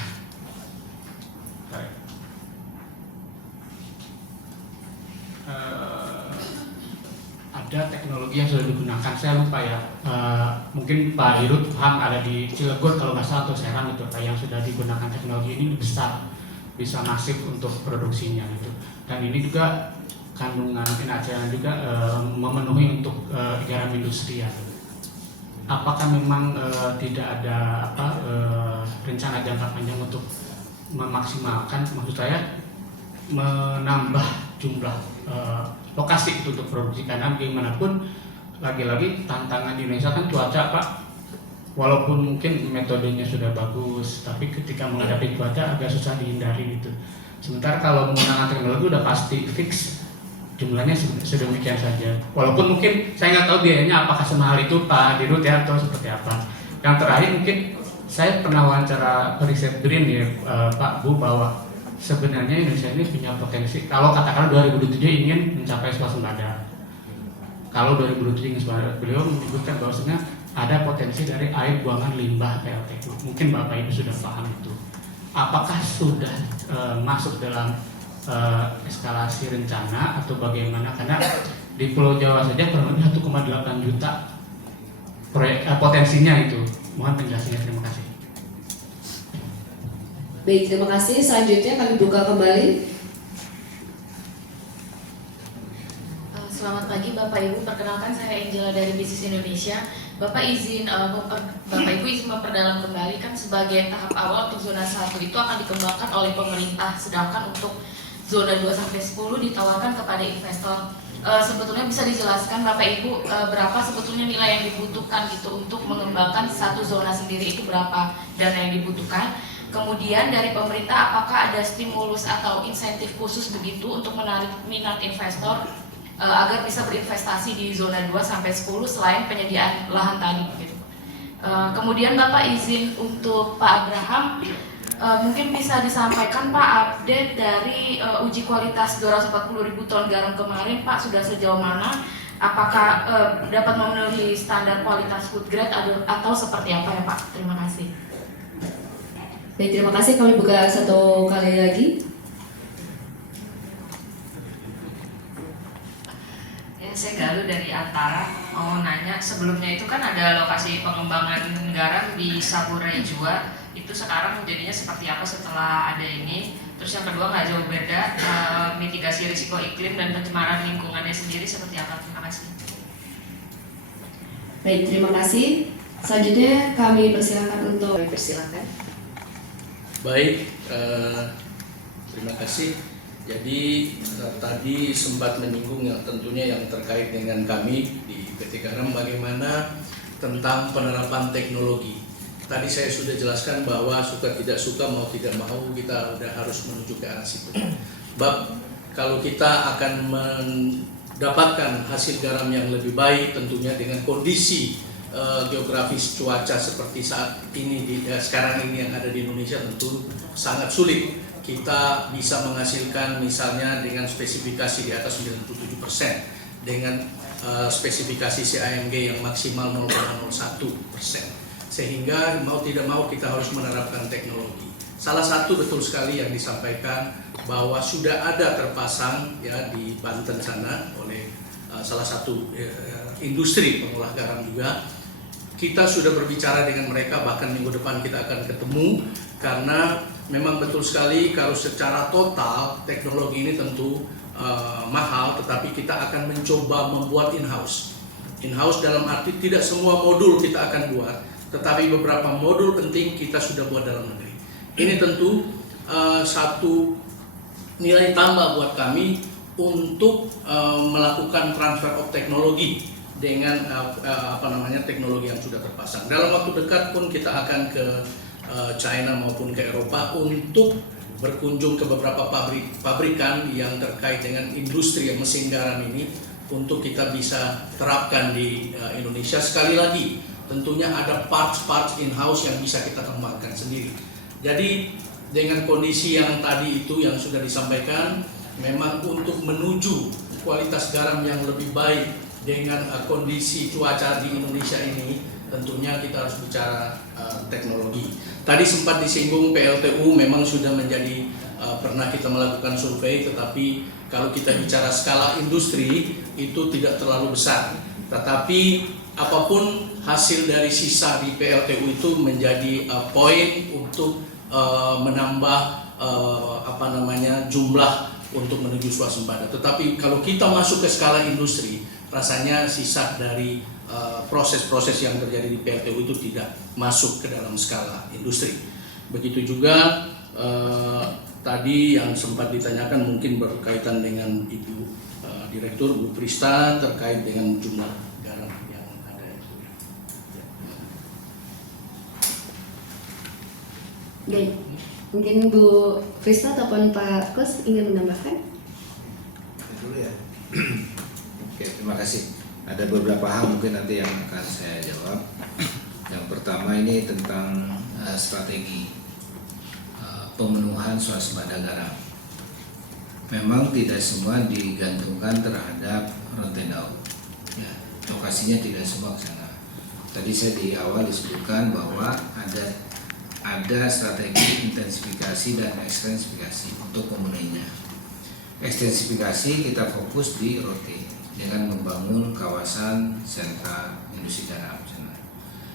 Ada teknologi yang sudah digunakan, saya lupa ya, mungkin Pak Dirut paham, ada di Cilegon kalau nggak salah atau Serang itu Pak, yang sudah digunakan teknologi ini besar, bisa masif untuk produksinya gitu. Dan ini juga kandungan NaCl juga memenuhi untuk garam industri ya. Apakah memang tidak ada rencana jangka panjang untuk memaksimalkan, maksud saya menambah jumlah lokasi itu untuk produksi, karena bagaimanapun lagi-lagi tantangan di Indonesia kan cuaca Pak, walaupun mungkin metodenya sudah bagus, tapi ketika menghadapi cuaca agak susah dihindari gitu. Sementara kalau menggunakan teknologi udah pasti fix jumlahnya sedemikian saja, walaupun mungkin saya nggak tahu biayanya apakah semahal itu Pak Dirut ya, atau seperti apa. Yang terakhir mungkin saya pernah wawancara riset BRIN ya Pak Bu, bahwa sebenarnya Indonesia ini punya potensi, kalau katakan 2027 ingin mencapai swasembada. Kalau 2027 ingin swasembada, beliau menyebutkan bahwasanya ada potensi dari air buangan limbah PLTU. Mungkin Bapak Ibu sudah paham itu. Apakah sudah masuk dalam eskalasi rencana atau bagaimana? Karena di Pulau Jawa saja kurang lebih 1,8 juta proyek potensinya itu. Mohon penjelasannya, terima kasih. Baik, terima kasih. Selanjutnya kami buka kembali. Selamat pagi Bapak Ibu, perkenalkan saya Angela dari Bisnis Indonesia. Bapak Ibu izin memperdalam kembali, kan sebagai tahap awal untuk zona 1 itu akan dikembangkan oleh pemerintah, sedangkan untuk zona 2-10 ditawarkan kepada investor. Sebetulnya bisa dijelaskan Bapak Ibu berapa sebetulnya nilai yang dibutuhkan gitu untuk mengembangkan satu zona sendiri, itu berapa dana yang dibutuhkan? Kemudian dari pemerintah apakah ada stimulus atau insentif khusus begitu untuk menarik minat investor agar bisa berinvestasi di zona 2-10 selain penyediaan lahan tadi begitu. Kemudian Bapak izin untuk Pak Abraham, mungkin bisa disampaikan Pak update dari uji kualitas 240.000 ton garam kemarin Pak sudah sejauh mana? Apakah dapat memenuhi standar kualitas food grade atau seperti apa ya Pak? Terima kasih. Baik, terima kasih. Kami buka satu kali lagi. Saya Galuh dari Antara, mau nanya, sebelumnya itu kan ada lokasi pengembangan garam di Saburai Jua, itu sekarang jadinya seperti apa setelah ada ini? Terus yang kedua nggak jauh beda, mitigasi risiko iklim dan pencemaran lingkungannya sendiri seperti apa? Terima kasih. Baik, terima kasih. Selanjutnya kami persilakan untuk persilakan. Baik, terima kasih. Jadi tadi sempat menyinggung yang tentunya yang terkait dengan kami di PT Garam bagaimana tentang penerapan teknologi. Tadi saya sudah jelaskan bahwa suka tidak suka mau tidak mau kita udah harus menuju ke arah situ. Bab kalau kita akan mendapatkan hasil garam yang lebih baik tentunya dengan kondisi geografis cuaca seperti saat ini sekarang ini yang ada di Indonesia tentu sangat sulit kita bisa menghasilkan misalnya dengan spesifikasi di atas 97% dengan spesifikasi CAMG yang maksimal 0,01%, sehingga mau tidak mau kita harus menerapkan teknologi. Salah satu betul sekali yang disampaikan bahwa sudah ada terpasang ya di Banten sana oleh salah satu industri pengolah garam juga. Kita sudah berbicara dengan mereka, bahkan minggu depan kita akan ketemu, karena memang betul sekali kalau secara total teknologi ini tentu mahal, tetapi kita akan mencoba membuat in-house. In-house dalam arti tidak semua modul kita akan buat, tetapi beberapa modul penting kita sudah buat dalam negeri. Ini tentu satu nilai tambah buat kami untuk melakukan transfer of teknologi dengan teknologi yang sudah terpasang. Dalam waktu dekat pun kita akan ke China maupun ke Eropa untuk berkunjung ke beberapa pabrikan yang terkait dengan industri mesin garam ini untuk kita bisa terapkan di Indonesia. Sekali lagi, tentunya ada parts in-house yang bisa kita kembangkan sendiri. Jadi dengan kondisi yang tadi itu yang sudah disampaikan, memang untuk menuju kualitas garam yang lebih baik dengan kondisi cuaca di Indonesia ini, tentunya kita harus bicara teknologi. Tadi sempat disinggung PLTU memang sudah menjadi pernah kita melakukan survei, tetapi kalau kita bicara skala industri itu tidak terlalu besar. Tetapi apapun hasil dari sisa di PLTU itu menjadi poin untuk menambah jumlah untuk menuju swasembada. Tetapi kalau kita masuk ke skala industri, rasanya sisa dari proses-proses yang terjadi di PLTU itu tidak masuk ke dalam skala industri. Begitu juga tadi yang sempat ditanyakan mungkin berkaitan dengan Ibu Direktur Bu Prista terkait dengan jumlah garam yang ada itu. Baik, mungkin Bu Prista ataupun Pak Kus ingin menambahkan? Dulu ya. Oke, terima kasih. Ada beberapa hal mungkin nanti yang akan saya jawab. Yang pertama ini tentang strategi pemenuhan swasembada garam. Memang tidak semua digantungkan terhadap rantai daun. Ya, lokasinya tidak semua ke sana. Tadi saya di awal disebutkan bahwa ada strategi intensifikasi dan ekstensifikasi untuk memenuhinya. Ekstensifikasi kita fokus di rote dengan membangun kawasan sentra industri garam.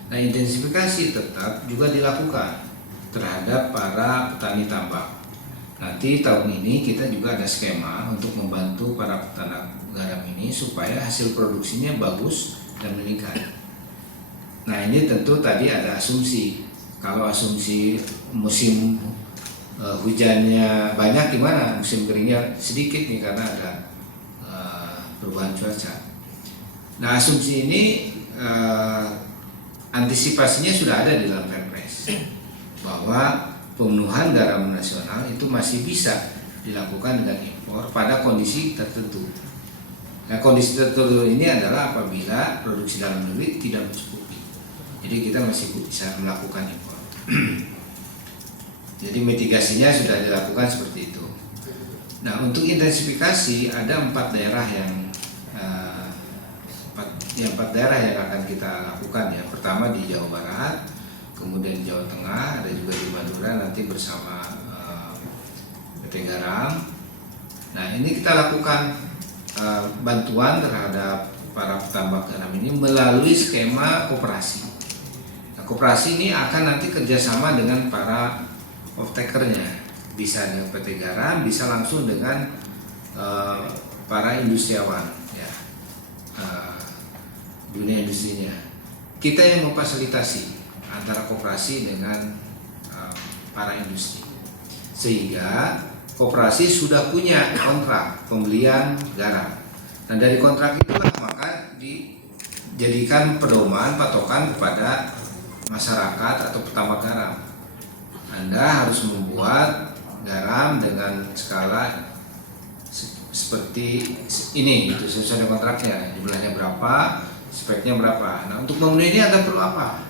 Nah, intensifikasi tetap juga dilakukan terhadap para petani tambak. Nanti tahun ini kita juga ada skema untuk membantu para petani garam ini supaya hasil produksinya bagus dan meningkat. Nah, ini tentu tadi ada asumsi. Kalau asumsi musim hujannya banyak gimana, musim keringnya sedikit nih karena ada perubahan cuaca. Nah, asumsi ini antisipasinya sudah ada di dalam Perpres bahwa pemenuhan garam nasional itu masih bisa dilakukan dengan impor pada kondisi tertentu. Nah, kondisi tertentu ini adalah apabila produksi dalam negeri tidak mencukupi. Jadi kita masih bisa melakukan impor. Jadi mitigasinya sudah dilakukan seperti itu. Nah, untuk intensifikasi ada 4 daerah yang 4 daerah yang akan kita lakukan ya. Pertama di Jawa Barat, kemudian Jawa Tengah, ada juga di Madura nanti bersama PT Garam. Nah, ini kita lakukan bantuan terhadap para petambak garam ini melalui skema koperasi. Nah, koperasi ini akan nanti kerjasama dengan para off-takernya, bisa dengan PT Garam, bisa langsung dengan para industriawan ya. Dunia industrinya, kita yang memfasilitasi antara koperasi dengan para industri, sehingga koperasi sudah punya kontrak pembelian garam. Nah, dari kontrak itulah maka dijadikan pedoman patokan kepada masyarakat atau petambak garam. Anda harus membuat garam dengan skala seperti ini, itu sesuai dengan kontraknya, jumlahnya berapa, speknya berapa. Nah, untuk memenuhi ini Anda perlu apa?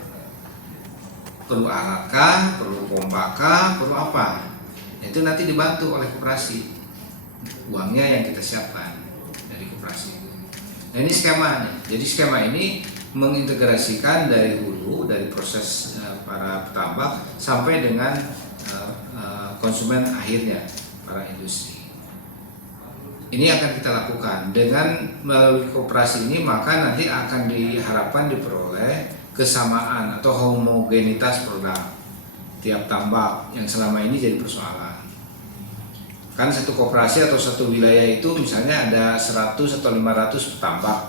Perlu alat kah? Perlu pompa kah? Perlu apa? Itu nanti dibantu oleh koperasi. Uangnya yang kita siapkan dari koperasi. Nah, ini skemanya. Jadi skema ini mengintegrasikan dari hulu, dari proses para petambak sampai dengan konsumen akhirnya, para industri. Ini akan kita lakukan dengan melalui koperasi ini, maka nanti akan diharapkan diperoleh kesamaan atau homogenitas produk tiap tambak yang selama ini jadi persoalan. Kan satu koperasi atau satu wilayah itu misalnya ada 100 atau 500 petambak,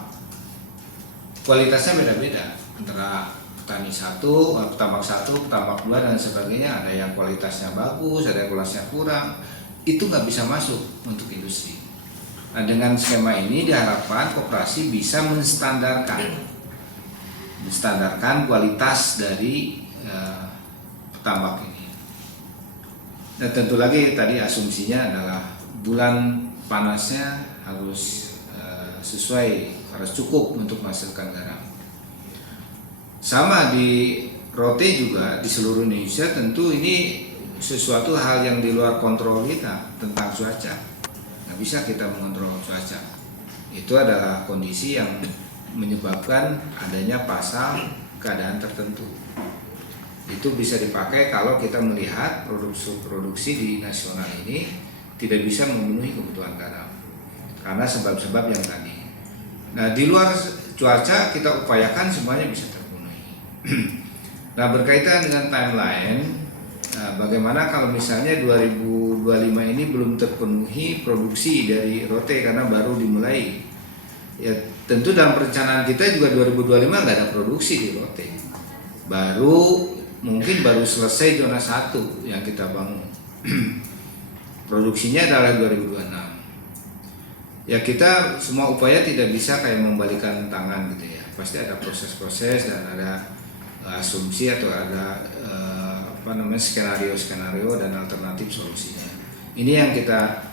kualitasnya beda-beda antara petani satu, petambak satu, petambak dua dan sebagainya. Ada yang kualitasnya bagus, ada yang kualitasnya kurang. Itu nggak bisa masuk untuk industri. Nah, dengan skema ini diharapkan koperasi bisa menstandarkan kualitas dari petambak ini. Dan tentu lagi tadi asumsinya adalah bulan panasnya harus sesuai, harus cukup untuk menghasilkan garam. Sama di Rote juga di seluruh Indonesia, tentu ini sesuatu hal yang di luar kontrol kita tentang cuaca. Nggak bisa kita mengontrol cuaca. Itu adalah kondisi yang menyebabkan adanya pasal keadaan tertentu. Itu bisa dipakai kalau kita melihat produksi di nasional ini tidak bisa memenuhi kebutuhan garam karena sebab-sebab yang tadi. Nah, di luar cuaca kita upayakan semuanya bisa terpenuhi. Nah, berkaitan dengan timeline, bagaimana kalau misalnya 2025 ini belum terpenuhi produksi dari Rote karena baru dimulai. Ya, tentu dalam perencanaan kita juga 2025 nggak ada produksi di Rote. Mungkin baru selesai zona 1 yang kita bangun. Produksinya adalah 2026. Ya, kita semua upaya tidak bisa kayak membalikan tangan gitu ya. Pasti ada proses-proses dan ada asumsi atau ada skenario dan alternatif solusinya. Ini yang kita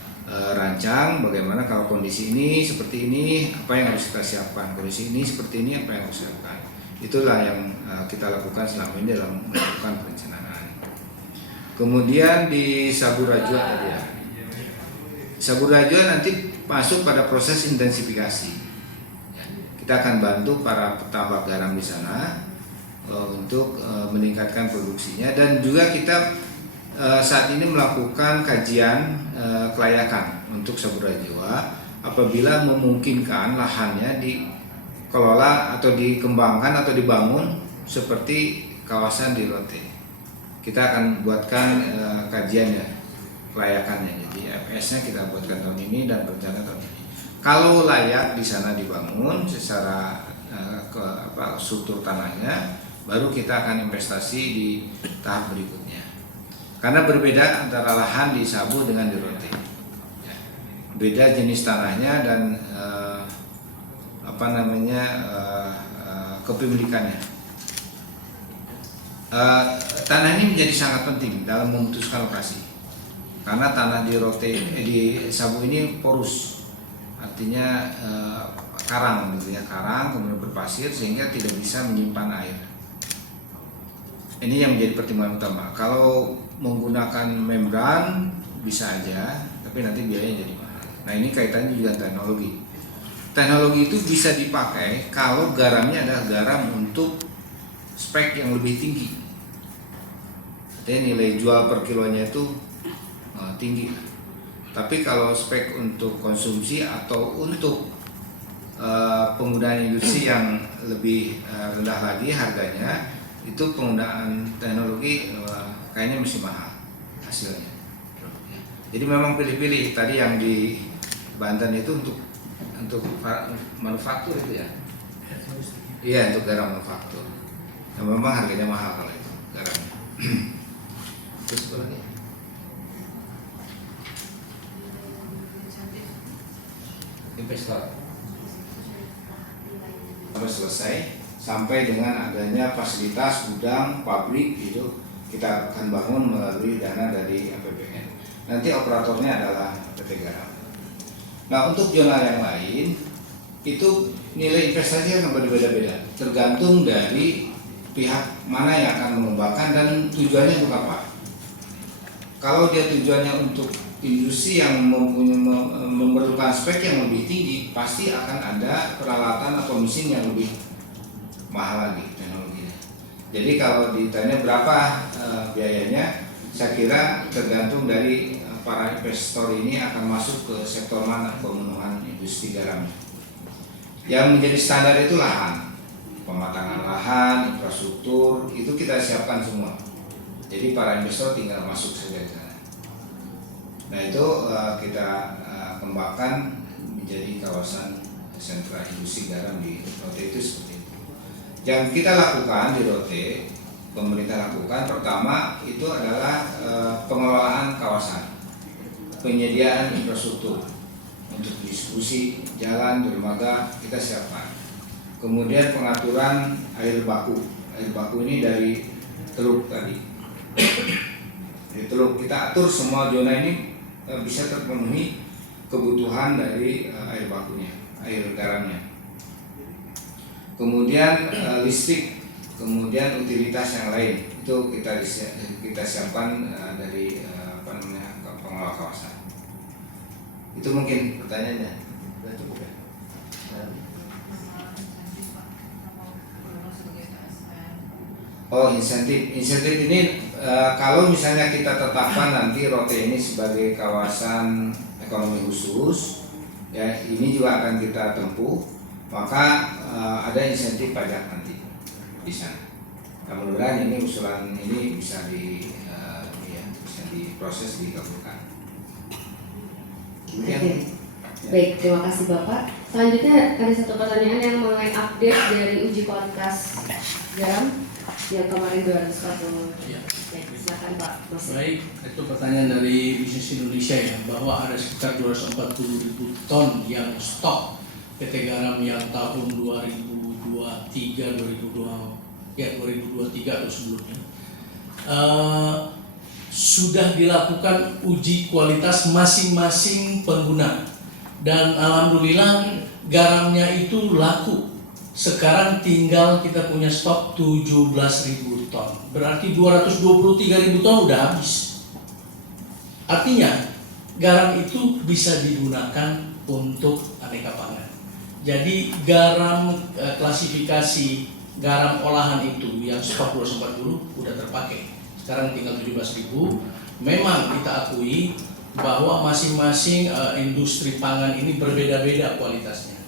rancang, bagaimana kalau kondisi ini seperti ini, apa yang harus kita siapkan, kondisi ini seperti ini, apa yang harus kita siapkan. Itulah yang kita lakukan selama ini dalam melakukan perencanaan. Kemudian di Saburajua tadi ya, Saburajua nanti masuk pada proses intensifikasi. Kita akan bantu para petambak garam di sana untuk meningkatkan produksinya, dan juga kita saat ini melakukan kajian kelayakan untuk Saburajua apabila memungkinkan lahannya dikelola atau dikembangkan atau dibangun seperti kawasan di Rote. Kita akan buatkan kajiannya, kelayakannya. Jadi FS-nya kita buatkan tahun ini dan berencana tahun ini. Kalau layak di sana dibangun secara struktur tanahnya, baru kita akan investasi di tahap berikutnya. Karena berbeda antara lahan di Sabu dengan di Rote. Ya, beda jenis tanahnya dan kepemilikannya. Tanah ini menjadi sangat penting dalam memutuskan lokasi. Karena tanah di Rote di Sabu ini porus. Artinya karang gitu ya, karang kemudian berpasir sehingga tidak bisa menyimpan air. Ini yang menjadi pertimbangan utama. Kalau menggunakan membran bisa aja, tapi nanti biayanya jadi mahal. Nah ini kaitannya juga teknologi. Teknologi itu bisa dipakai kalau garamnya adalah garam untuk spek yang lebih tinggi. Jadi nilai jual per kilonya itu tinggi. Tapi kalau spek untuk konsumsi atau untuk penggunaan industri yang lebih rendah lagi harganya, itu penggunaan teknologi kayaknya masih mahal hasilnya. Jadi memang pilih-pilih. Tadi yang di Banten itu untuk manufaktur itu ya. Iya, untuk garam manufaktur. Yang memang harganya mahal kalau itu garamnya. Terus apa lagi? Investor sampai selesai, sampai dengan adanya fasilitas gudang, pabrik gitu, kita akan bangun melalui dana dari APBN. Nanti operatornya adalah PT Garam. Nah untuk zona yang lain itu nilai investasi akan berbeda-beda, tergantung dari pihak mana yang akan mengembangkan dan tujuannya untuk apa. Kalau dia tujuannya untuk industri yang memerlukan spek yang lebih tinggi, pasti akan ada peralatan atau mesin yang lebih mahal lagi teknologinya. Jadi kalau ditanya berapa biayanya, saya kira tergantung dari para investor ini akan masuk ke sektor mana pemenuhan industri garamnya. Yang menjadi standar itu lahan, pematangan lahan, infrastruktur, itu kita siapkan semua. Jadi para investor tinggal masuk saja ke sana. Nah itu kita kembangkan menjadi kawasan sentra industri garam di Rote itu seperti itu. Yang kita lakukan di Rote, pemerintah lakukan pertama itu adalah pengelolaan kawasan, penyediaan infrastruktur untuk distribusi jalan, dermaga kita siapkan. Kemudian pengaturan air baku ini dari teluk tadi. Dari teluk kita atur semua zona ini bisa terpenuhi kebutuhan dari air bakunya, air garamnya. Kemudian listrik, kemudian utilitas yang lain itu kita siapkan dari pengelola kawasan. Itu mungkin pertanyaannya. Sudah cukup ya? Oh insentif ini kalau misalnya kita tetapkan nanti Rote ini sebagai kawasan ekonomi khusus, ya ini juga akan kita tempuh, maka ada insentif pajak nanti di sana. Mudah-mudahan ini usulan ini bisa bisa diproses, dikabulkan. Kemudian, Baik, terima kasih Bapak. Selanjutnya ada satu pertanyaan yang mengenai update dari uji kualitas garam yang kemarin 240. Ya. Silakan Pak. Baik, itu pertanyaan dari Bisnis Indonesia ya, bahwa ada sekitar 240.000 ton yang stok PT Garam yang tahun 2023 atau sebelumnya. Sudah dilakukan uji kualitas masing-masing pengguna dan alhamdulillah garamnya itu laku. Sekarang tinggal kita punya stok 17.000 ton, berarti 223.000 ton udah habis. Artinya garam itu bisa digunakan untuk aneka pangan. Jadi garam klasifikasi garam olahan itu yang stok 240 udah terpakai. Sekarang tinggal 17.000. Memang kita akui bahwa masing-masing industri pangan ini berbeda-beda kualitasnya.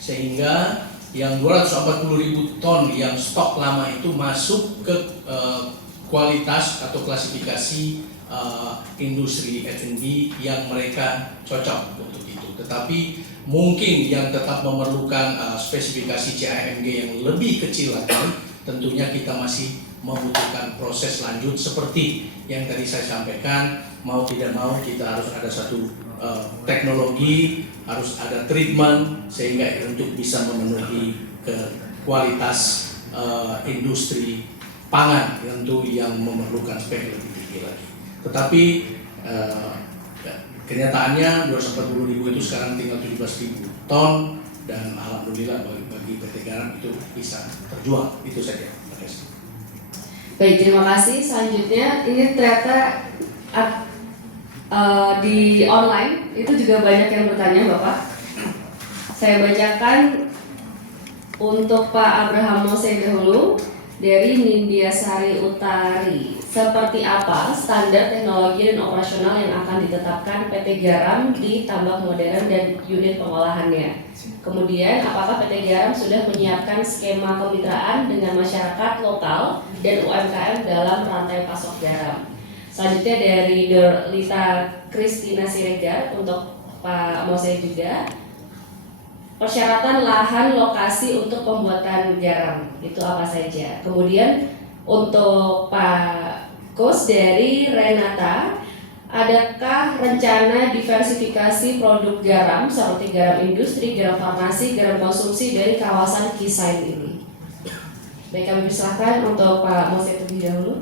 Sehingga yang 240.000 ton yang stok lama itu masuk ke kualitas atau klasifikasi industri F&B yang mereka cocok untuk itu. Tetapi mungkin yang tetap memerlukan spesifikasi CAMG yang lebih kecil lagi, tentunya kita masih membutuhkan proses lanjut seperti yang tadi saya sampaikan. Mau tidak mau kita harus ada satu teknologi, harus ada treatment sehingga untuk bisa memenuhi ke kualitas industri pangan tentu yang memerlukan spek lebih tinggi lagi. Tetapi kenyataannya 240.000 itu sekarang tinggal 17.000 ton dan alhamdulillah bagi PT Garam itu bisa terjual. Itu saja. Terima kasih. Baik, terima kasih. Selanjutnya ini ternyata di online itu juga banyak yang bertanya Bapak. Saya bacakan untuk Pak Abraham Mose dahulu dari Nindya-Sari Utari. Seperti apa standar teknologi dan operasional yang akan ditetapkan PT Garam di tambak modern dan unit pengolahannya? Kemudian, apakah PT Garam sudah menyiapkan skema kemitraan dengan masyarakat lokal dan UMKM dalam rantai pasok garam? Selanjutnya dari Lita Kristina Siregar untuk Pak Mose juga. Persyaratan lahan lokasi untuk pembuatan garam itu apa saja? Kemudian untuk Pak Kus dari Renata, adakah rencana diversifikasi produk garam seperti garam industri, garam farmasi, garam konsumsi dari kawasan Kisain ini? Baik, kami persilakan untuk Pak Mose terlebih dahulu.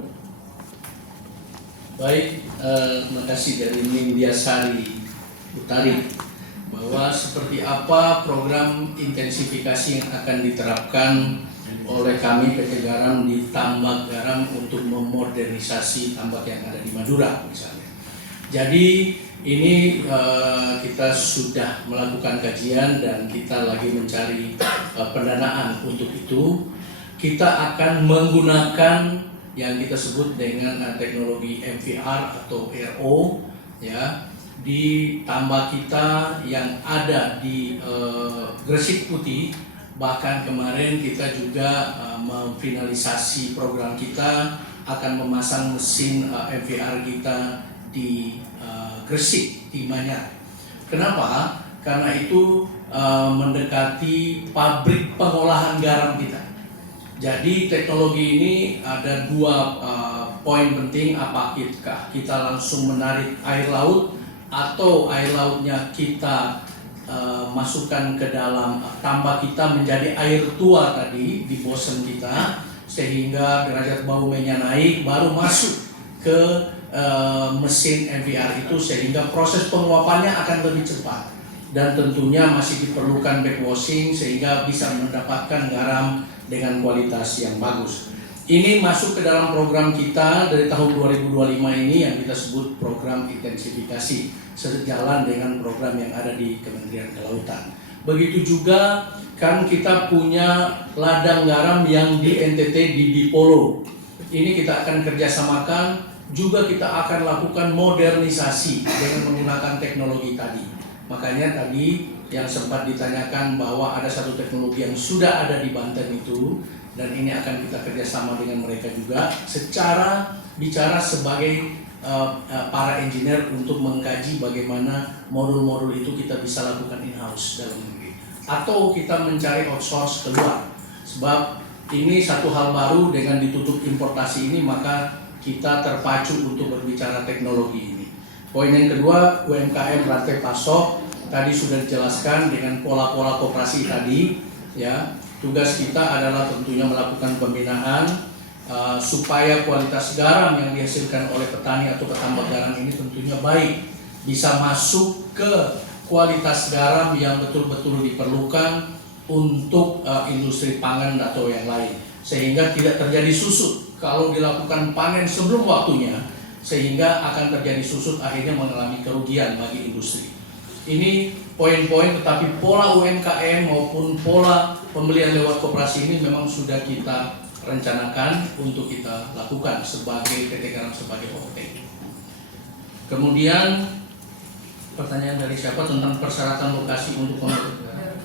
Baik, terima kasih dari Nindya-Sari Utari bahwa seperti apa program intensifikasi yang akan diterapkan oleh kami PT Garam di tambak garam untuk memodernisasi tambak yang ada di Madura misalnya. Jadi ini kita sudah melakukan kajian dan kita lagi mencari pendanaan untuk itu. Kita akan menggunakan yang kita sebut dengan teknologi MVR atau RO ya di tambak kita yang ada di Gresik Putih. Bahkan kemarin kita juga memfinalisasi program kita akan memasang mesin MVR kita di Gresik, di Manyar. Kenapa? Karena itu mendekati pabrik pengolahan garam kita. Jadi teknologi ini ada dua poin penting, apakah kita langsung menarik air laut atau air lautnya kita masukkan ke dalam tambak kita menjadi air tua tadi di bosen kita sehingga derajat baunya naik baru masuk ke mesin MVR itu sehingga proses penguapannya akan lebih cepat dan tentunya masih diperlukan backwashing sehingga bisa mendapatkan garam dengan kualitas yang bagus. Ini masuk ke dalam program kita dari tahun 2025 ini yang kita sebut program intensifikasi sejalan dengan program yang ada di Kementerian Kelautan. Begitu juga kan kita punya ladang garam yang di NTT di Dipolo. Ini kita akan kerjasamakan, juga kita akan lakukan modernisasi dengan menggunakan teknologi tadi. Makanya tadi yang sempat ditanyakan bahwa ada satu teknologi yang sudah ada di Banten itu dan ini akan kita kerjasama dengan mereka juga secara bicara sebagai para engineer untuk mengkaji bagaimana modul-modul itu kita bisa lakukan in-house dalam negeri atau kita mencari outsource keluar sebab ini satu hal baru dengan ditutup importasi ini maka kita terpacu untuk berbicara teknologi ini. Poin yang kedua, UMKM rantai pasok tadi sudah dijelaskan dengan pola-pola koperasi tadi ya. Tugas kita adalah tentunya melakukan pembinaan supaya kualitas garam yang dihasilkan oleh petani atau petambak garam ini tentunya baik, bisa masuk ke kualitas garam yang betul-betul diperlukan untuk industri pangan atau yang lain, sehingga tidak terjadi susut kalau dilakukan panen sebelum waktunya, sehingga akan terjadi susut akhirnya mengalami kerugian bagi industri. Ini poin-poin, tetapi pola UMKM maupun pola pembelian lewat koperasi ini memang sudah kita rencanakan untuk kita lakukan sebagai PT Garam sebagai OPT. Kemudian pertanyaan dari siapa tentang persyaratan lokasi untuk pembuatan.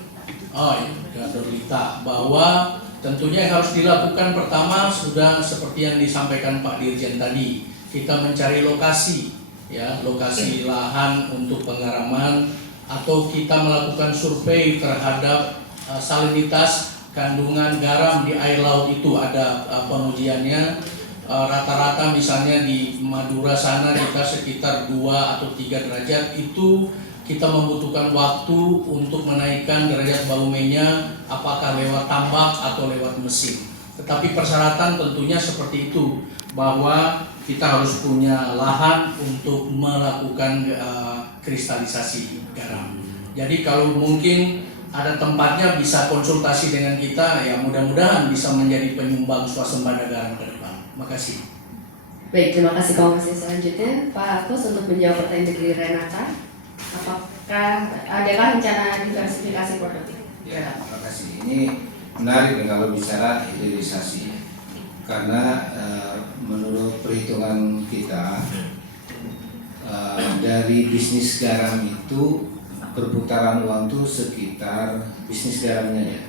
Oh iya, Dorlita, bahwa tentunya yang harus dilakukan pertama sudah seperti yang disampaikan Pak Dirjen tadi, kita mencari lokasi, ya lokasi lahan untuk penggaraman atau kita melakukan survei terhadap salinitas kandungan garam di air laut itu ada pengujiannya. Rata-rata misalnya di Madura sana kita sekitar 2 atau 3 derajat itu kita membutuhkan waktu untuk menaikkan derajat baumenya apakah lewat tambak atau lewat mesin. Tetapi persyaratan tentunya seperti itu bahwa kita harus punya lahan untuk melakukan kristalisasi garam. Jadi kalau mungkin ada tempatnya bisa konsultasi dengan kita ya mudah-mudahan bisa menjadi penyumbang swasembada garam ke depan. Makasih. Baik, terima kasih Komisi. Selanjutnya Pak Agus untuk menjawab pertanyaan dari Renata. Apakah adakah rencana diversifikasi produk? Ya, terima kasih. Ini menarik nih kalau bicara hilirisasi, karena menurut perhitungan kita dari bisnis garam itu perputaran uang itu sekitar bisnis garamnya ya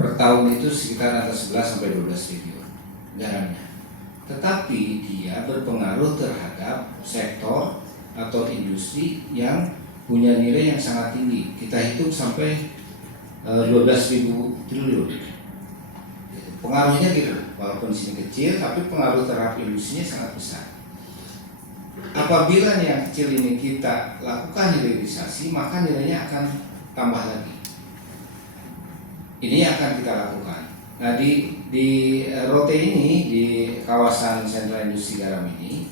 per tahun itu sekitar antara 11 sampai 12 triliun garamnya. Tetapi dia berpengaruh terhadap sektor atau industri yang punya nilai yang sangat tinggi. Kita hitung sampai 12.000 triliun. Pengaruhnya gitu, walaupun di sini kecil, tapi pengaruh terhadap industrinya sangat besar. Apabila yang kecil ini kita lakukan hilirisasi, maka nilainya akan tambah lagi. Ini akan kita lakukan. Nah di Rote ini, di kawasan sentra industri garam ini,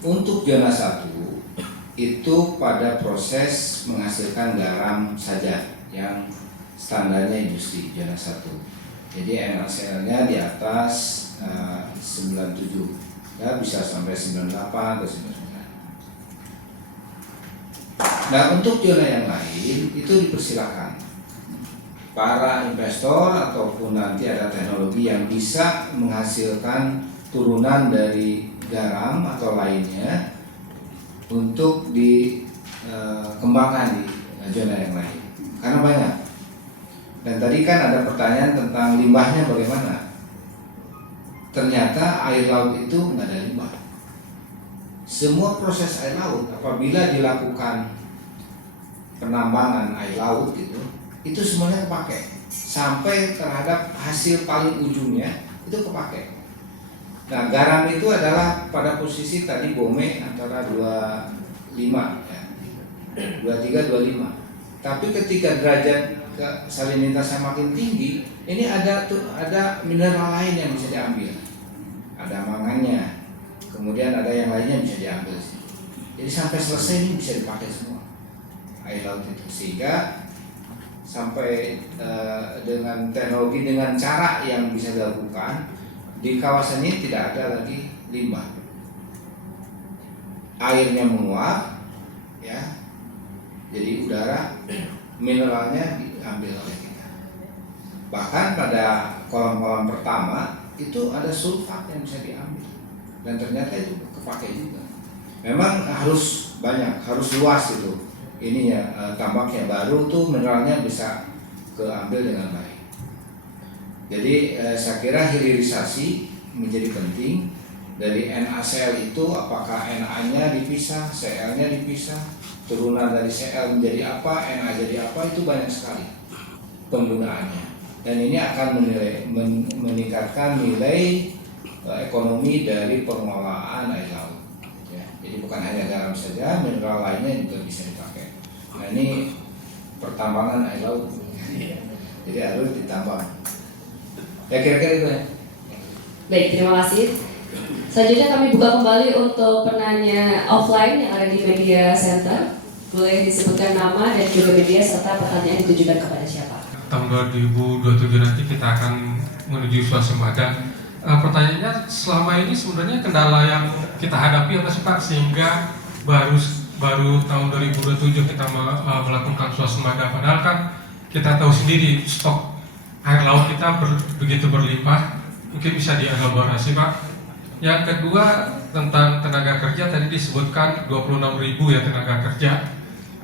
untuk zona 1 itu pada proses menghasilkan garam saja yang standarnya industri zona 1. Jadi NaCl-nya di atas 97, ya bisa sampai 98 atau 99. Nah untuk zona yang lain itu dipersilakan para investor ataupun nanti ada teknologi yang bisa menghasilkan turunan dari garam atau lainnya untuk dikembangkan di zona yang lain, karena banyak. Dan tadi kan ada pertanyaan tentang limbahnya bagaimana. Ternyata air laut itu nggak ada limbah. Semua proses air laut apabila dilakukan penambangan air laut itu semuanya kepake sampai terhadap hasil paling ujungnya itu kepake. Nah garam itu adalah pada posisi tadi BOME antara 25 ya, 23-25. Tapi ketika derajat salinitasnya makin tinggi, ini ada mineral lain yang bisa diambil. Ada mangannya, kemudian ada yang lainnya bisa diambil. Jadi sampai selesai ini bisa dipakai semua air laut itu, sehingga sampai dengan teknologi, dengan cara yang bisa dilakukan di kawasan ini tidak ada lagi limbah. Airnya menguap, ya, jadi udara, mineralnya diambil oleh kita. Bahkan pada kolam-kolam pertama itu ada sulfat yang bisa diambil, dan ternyata itu kepake juga. Memang harus banyak, harus luas itu. Ini ya tambaknya baru tuh mineralnya bisa keambil dengan baik. Jadi saya kira hilirisasi menjadi penting. Dari NaCl itu apakah Na-nya dipisah, Cl-nya dipisah, turunan dari Cl menjadi apa, Na jadi apa, itu banyak sekali penggunaannya. Dan ini akan meningkatkan nilai ekonomi dari pengelolaan air laut. Ya, jadi bukan hanya garam saja, mineral lainnya juga bisa dipakai. Nah ini pertambangan air laut, jadi harus ditambang. Ya kira-kira itu ya. Baik, terima kasih. Selanjutnya kami buka kembali untuk penanya offline yang ada di media center. Boleh disebutkan nama dan juga media serta pertanyaan ditujukan kepada siapa. Tahun 2027 nanti kita akan menuju swasembada. Pertanyaannya, selama ini sebenarnya kendala yang kita hadapi apa sih Pak, sehingga baru tahun 2027 kita melakukan swasembada, padahal kan kita tahu sendiri stok air laut kita begitu berlimpah. Mungkin bisa dielaborasi Pak. Yang kedua tentang tenaga kerja, tadi disebutkan 26.000 ya tenaga kerja.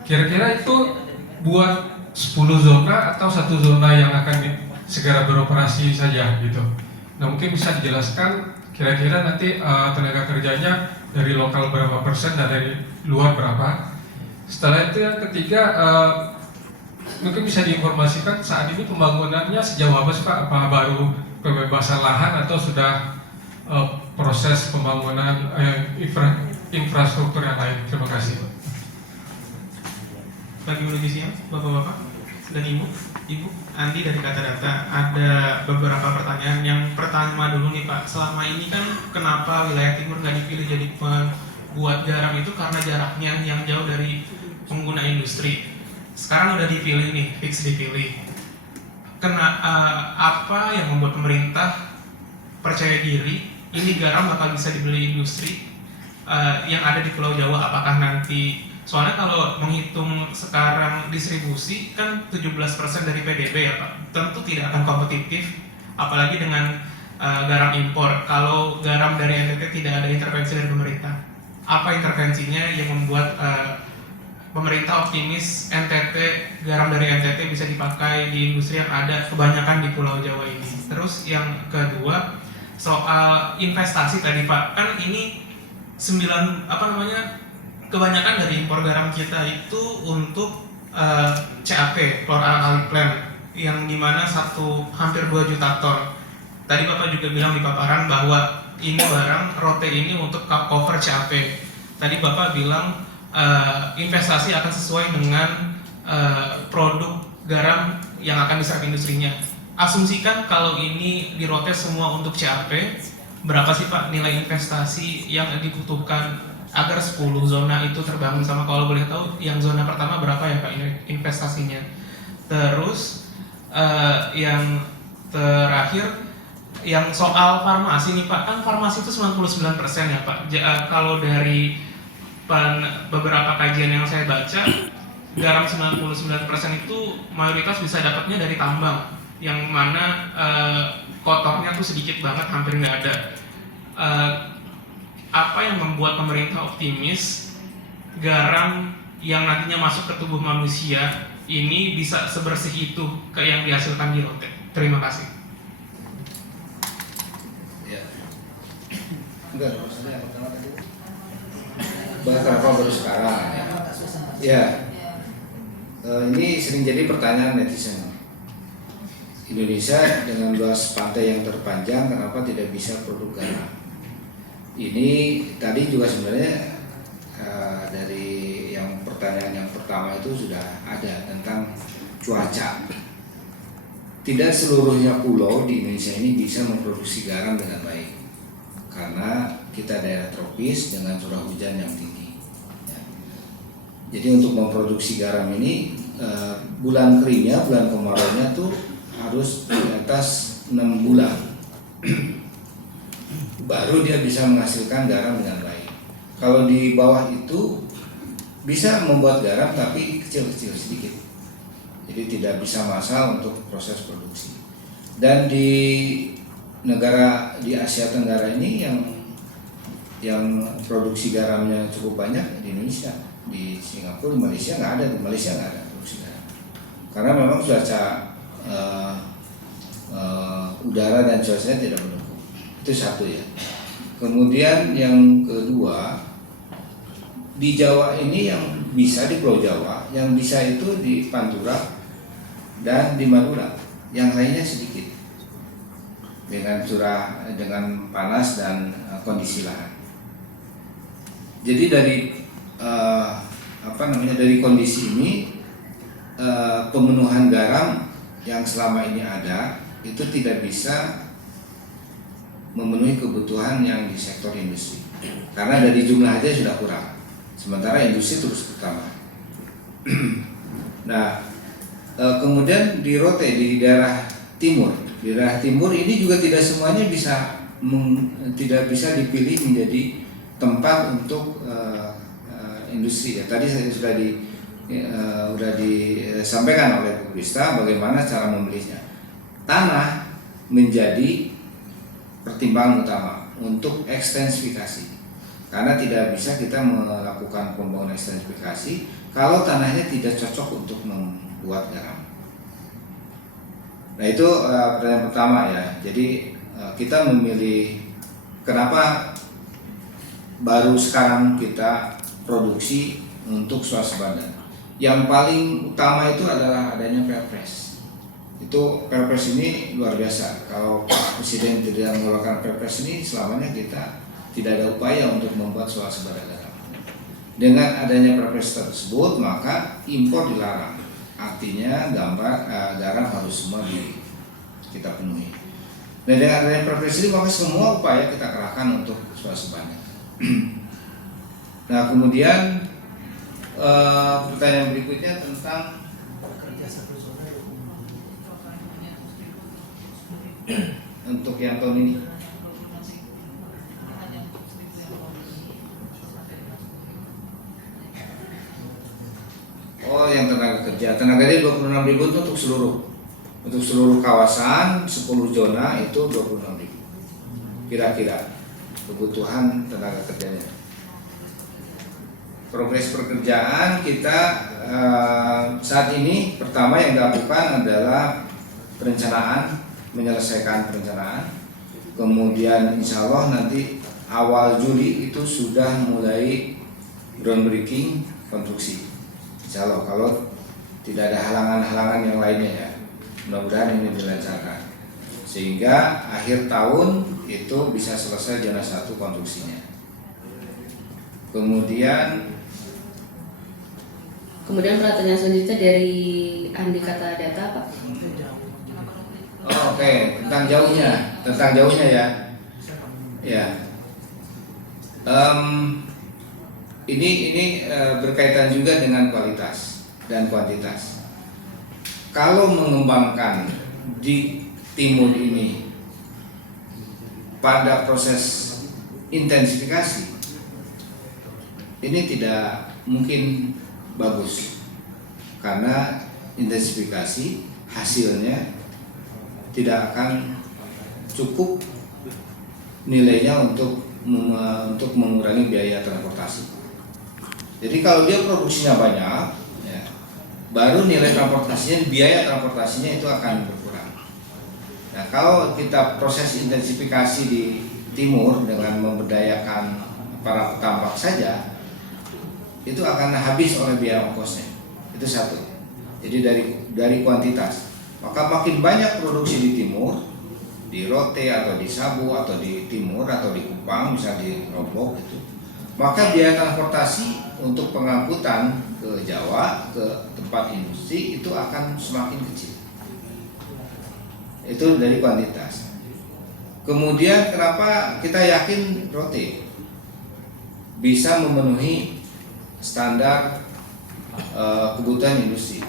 Kira-kira itu buat 10 zona atau satu zona yang akan segera beroperasi saja gitu. Nah mungkin bisa dijelaskan kira-kira nanti tenaga kerjanya dari lokal berapa persen dan dari luar berapa. Setelah itu yang ketiga mungkin bisa diinformasikan saat ini pembangunannya sejauh apa sih Pak? Apa baru pembebasan lahan atau sudah proses pembangunan infrastruktur yang lain? Terima kasih. Bagi siang, Bapak-bapak dan Ibu Andi dari Kata Data, ada beberapa pertanyaan. Yang pertama dulu nih Pak, selama ini kan kenapa wilayah timur nggak dipilih jadi pembuat garam itu karena jaraknya yang jauh dari pengguna industri. Sekarang udah dipilih nih, fix dipilih. Apa yang membuat pemerintah percaya diri ini garam bakal bisa dibeli industri yang ada di Pulau Jawa? Apakah nanti, soalnya kalau menghitung sekarang distribusi kan 17% dari PDB ya Pak, tentu tidak akan kompetitif, apalagi dengan garam impor. Kalau garam dari NTT tidak ada intervensi dari pemerintah, apa intervensinya yang membuat pemerintah optimis NTT, garam dari NTT bisa dipakai di industri yang ada kebanyakan di Pulau Jawa ini? Terus yang kedua, soal investasi tadi Pak, kan ini kebanyakan dari impor garam kita itu untuk CAP, chlor-alkali plant, yang dimana hampir 2 juta ton. Tadi Bapak juga bilang di paparan bahwa ini barang rote ini untuk cover CAP. Tadi Bapak bilang investasi akan sesuai dengan produk garam yang akan diserap industrinya. Asumsikan kalau ini dirotes semua untuk CAP, berapa sih Pak nilai investasi yang dibutuhkan agar 10 zona itu terbangun? Sama kalau boleh tahu yang zona pertama berapa ya Pak investasinya? Terus yang terakhir, yang soal farmasi nih Pak, kan farmasi itu 99% ya Pak. Kalau dari beberapa kajian yang saya baca, garam 99% itu mayoritas bisa dapatnya dari tambang, yang mana kotornya tuh sedikit banget, hampir nggak ada. Apa yang membuat pemerintah optimis garam yang nantinya masuk ke tubuh manusia ini bisa sebersih itu yang dihasilkan di rote? Terima kasih. Ya. Enggak, maksudnya yang pertama tadi kenapa baru sekarang ya? Ini sering jadi pertanyaan netizen. Indonesia dengan luas pantai yang terpanjang, kenapa tidak bisa produk garam? Ini tadi juga sebenarnya dari yang pertanyaan yang pertama itu sudah ada tentang cuaca. Tidak seluruhnya pulau di Indonesia ini bisa memproduksi garam dengan baik, karena kita daerah tropis dengan curah hujan yang tinggi. Ya. Jadi untuk memproduksi garam ini bulan keringnya, bulan kemaraunya tuh harus di atas 6 bulan baru dia bisa menghasilkan garam dengan baik. Kalau di bawah itu bisa membuat garam tapi kecil-kecil sedikit, jadi tidak bisa massal untuk proses produksi. Dan di negara di Asia Tenggara ini yang produksi garamnya cukup banyak di Indonesia, di Singapura, Malaysia nggak ada, di Malaysia nggak ada produksi garam karena memang cuaca udara dan cuacanya tidak mendukung. Itu satu ya. Kemudian yang kedua, di Jawa ini yang bisa di Pulau Jawa, yang bisa itu di Pantura dan di Madura, yang lainnya sedikit dengan panas dan kondisi lahan. Jadi dari dari kondisi ini pemenuhan garam yang selama ini ada itu tidak bisa memenuhi kebutuhan yang di sektor industri, karena dari jumlah aja sudah kurang, sementara industri terus bertambah. Nah, kemudian di rote di daerah timur ini juga tidak semuanya tidak bisa dipilih menjadi tempat untuk industri. Ya, tadi saya sudah disampaikan oleh Bu Krista bagaimana cara memilihnya. Tanah menjadi pertimbangan utama untuk ekstensifikasi, karena tidak bisa kita melakukan pembangunan ekstensifikasi kalau tanahnya tidak cocok untuk membuat garam. Nah itu pertanyaan pertama ya. Jadi kita memilih, kenapa baru sekarang kita produksi untuk swasembada. Yang paling utama itu adalah adanya Perpres. Itu Perpres ini luar biasa. Kalau Presiden tidak mengeluarkan Perpres ini, selamanya kita tidak ada upaya untuk membuat swasembada garam. Dengan adanya Perpres tersebut, maka impor dilarang. Artinya garam harus semua kita penuhi. Dan dengan adanya Perpres ini, maka semua upaya kita kerahkan untuk swasembada. Nah, kemudian pertanyaan berikutnya tentang untuk yang tahun ini. 26.000 itu untuk seluruh kawasan 10 zona itu 26.000 kira-kira kebutuhan tenaga kerjanya. Progres pekerjaan kita saat ini pertama yang dilakukan adalah perencanaan, menyelesaikan perencanaan. Kemudian insya Allah nanti awal Juli itu sudah mulai groundbreaking konstruksi. Insya Allah kalau tidak ada halangan-halangan yang lainnya ya, mudah-mudahan ini dilancarkan sehingga akhir tahun itu bisa selesai zona 1 konstruksinya. Kemudian pertanyaan selanjutnya dari Andi Kata Data, Pak. Oke, tentang jauhnya ya. Ya. Ini berkaitan juga dengan kualitas dan kuantitas. Kalau mengembangkan di timur ini pada proses intensifikasi, ini tidak mungkin bagus karena intensifikasi hasilnya tidak akan cukup nilainya untuk mengurangi biaya transportasi. Jadi kalau dia produksinya banyak, ya, baru nilai transportasinya, biaya transportasinya itu akan berkurang. Nah, kalau kita proses intensifikasi di timur dengan memberdayakan para petambak saja, itu akan habis oleh biaya ongkosnya. Itu satu. Jadi dari kuantitas, maka makin banyak produksi di timur, di Rote atau di Sabu atau di timur atau di Kupang, misalnya di Lombok itu, maka biaya transportasi untuk pengangkutan ke Jawa, ke tempat industri itu akan semakin kecil. Itu dari kuantitas. Kemudian kenapa kita yakin Rote bisa memenuhi standar kebutuhan industri.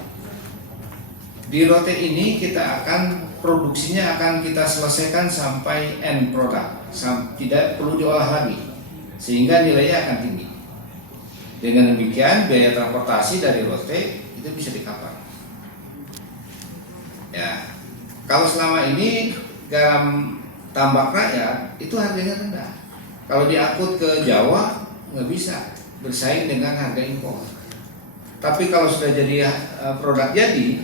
Di Rote ini kita akan produksinya akan kita selesaikan sampai end product, tidak perlu diolah lagi, sehingga nilainya akan tinggi. Dengan demikian biaya transportasi dari Rote itu bisa di-cover. Ya, kalau selama ini garam tambak rakyat itu harganya rendah. Kalau diangkut ke Jawa nggak bisa bersaing dengan harga impor. Tapi kalau sudah jadi produk jadi,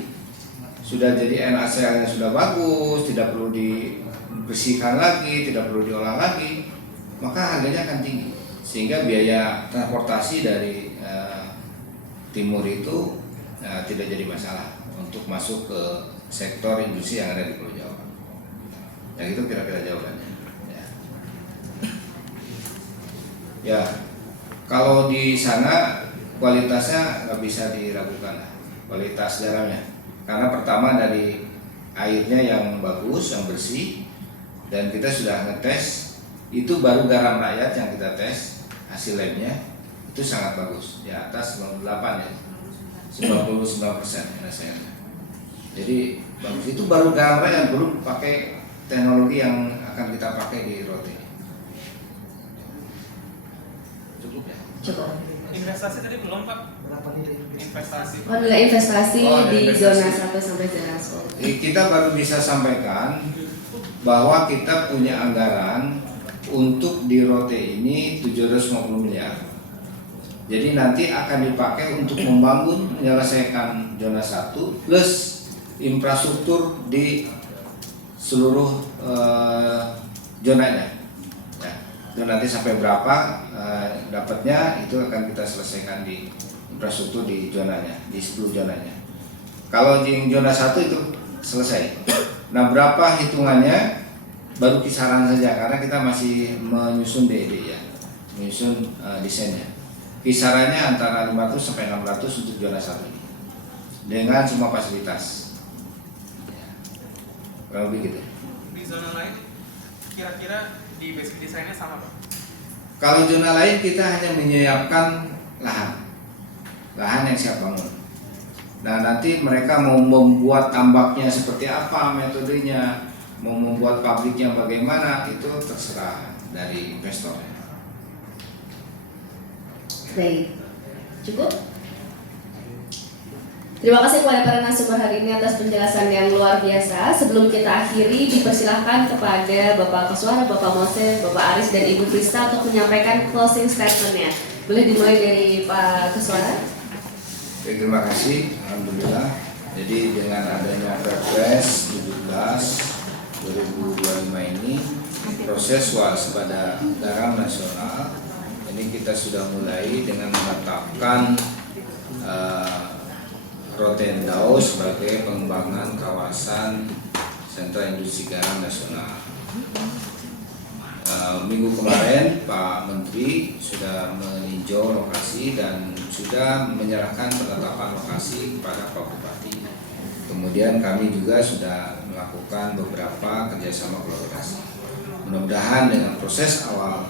sudah jadi NaCl yang sudah bagus, tidak perlu dibersihkan lagi, tidak perlu diolah lagi, maka harganya akan tinggi. Sehingga biaya transportasi dari timur itu tidak jadi masalah untuk masuk ke sektor industri yang ada di Pulau Jawa. Ya itu kira-kira jawabannya. Ya, kalau di sana kualitasnya nggak bisa diragukan lah, kualitas garamnya. Karena pertama dari airnya yang bagus, yang bersih, dan kita sudah ngetes, itu baru garam rakyat yang kita tes, hasil labnya itu sangat bagus, di atas 98 ya, 99% NaCl-nya. Jadi bagus, itu baru garam rakyat, belum pakai teknologi yang akan kita pakai di Rote. Cukup ya? Cukup. Investasi tadi belum Pak? Investasi. Nilai investasi di investasi. zona 1 sampai zona 10. Kita baru bisa sampaikan bahwa kita punya anggaran untuk di Rote ini 750 miliar. Jadi nanti akan dipakai untuk membangun, menyelesaikan zona 1 plus infrastruktur di seluruh zonanya. Ya, itu nanti sampai berapa dapatnya itu akan kita selesaikan di infrastruktur di zonanya, di 10 zonanya. Kalau di zona 1 itu selesai. Nah, berapa hitungannya baru kisaran saja karena kita masih menyusun DD ya, menyusun desainnya. Kisarannya antara 500 sampai 600 untuk zona 1 ini dengan semua fasilitas. Kurang lebih gitu. Di zona lain kira-kira di basic desainnya sama Pak? Kalau zona lain kita hanya menyiapkan lahan yang siap bangun. Nah, nanti mereka mau membuat tambaknya seperti apa, metodenya, mau membuat pabriknya bagaimana, itu terserah dari investor. Baik, cukup? Terima kasih kepada para narasumber hari ini atas penjelasan yang luar biasa. Sebelum kita akhiri, dipersilahkan kepada Bapak Koswara, Bapak Mose, Bapak Aris, dan Ibu Krista untuk menyampaikan closing statement-nya. Boleh dimulai dari Pak Koswara? Baik, terima kasih. Alhamdulillah. Jadi dengan adanya Perpres 17 2025 ini, proses waspada garam nasional ini kita sudah mulai dengan menetapkan Rotendao sebagai pengembangan kawasan sentra industri garam nasional. Minggu kemarin Pak Menteri sudah meninjau lokasi dan sudah menyerahkan penetapan lokasi kepada Pak Bupati. Kemudian kami juga sudah melakukan beberapa kerjasama kolaborasi. Mudah-mudahan dengan proses awal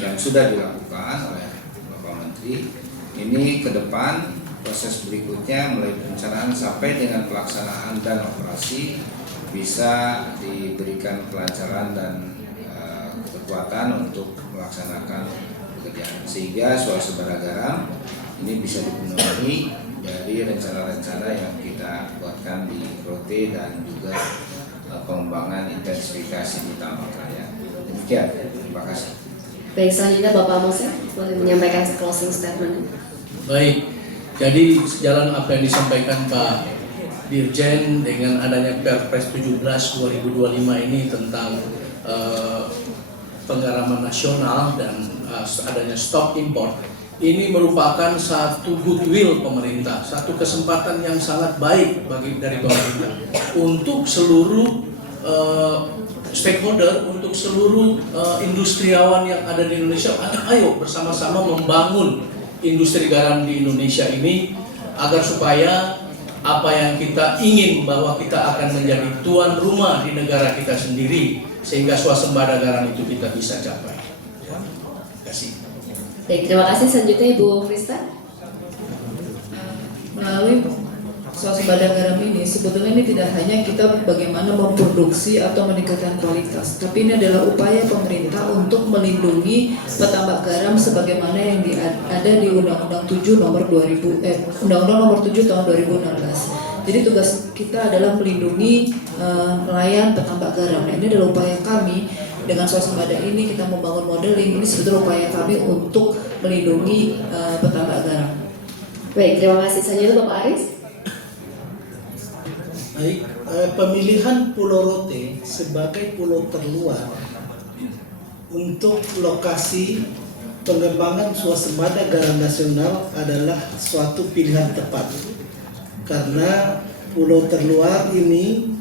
yang sudah dilakukan oleh Bapak Menteri, ini ke depan proses berikutnya mulai perencanaan sampai dengan pelaksanaan dan operasi bisa diberikan kelancaran dan kekuatan untuk melaksanakan pekerjaan, sehingga swasembada garam ini bisa dipenuhi dari rencana-rencana yang kita buatkan di Rote dan juga pengembangan intensifikasi di tambak raya. Demikian, terima kasih. Baik, selanjutnya Bapak Mose boleh menyampaikan closing statement. Baik, jadi sejalan apa yang disampaikan Pak Dirjen dengan adanya Perpres 17 2025 ini tentang penggaraman nasional dan adanya stop import, ini merupakan satu goodwill pemerintah, satu kesempatan yang sangat baik dari pemerintah untuk seluruh stakeholder, untuk seluruh industriawan yang ada di Indonesia. Ayo bersama-sama membangun industri garam di Indonesia ini agar supaya apa yang kita ingin bahwa kita akan menjadi tuan rumah di negara kita sendiri, sehingga swasembada garam itu kita bisa capai. Ya. Terima kasih. Baik, terima kasih. Selanjutnya Ibu Krista. Melalui swasembada garam ini, sebetulnya ini tidak hanya kita bagaimana memproduksi atau meningkatkan kualitas, tapi ini adalah upaya pemerintah untuk melindungi petambak garam sebagaimana yang ada di Undang-Undang 7 nomor 2000 Undang-Undang nomor 7 tahun 2016. Jadi tugas kita adalah melindungi nelayan petambak garam. Nah, ini adalah upaya kami dengan swasembada ini, kita membangun modeling. Ini sebetulnya upaya kami untuk melindungi petambak garam. Baik, terima kasih. Selanjutnya Bapak Aris. Baik, pemilihan Pulau Rote sebagai pulau terluar untuk lokasi pengembangan swasembada garam nasional adalah suatu pilihan tepat, karena pulau terluar ini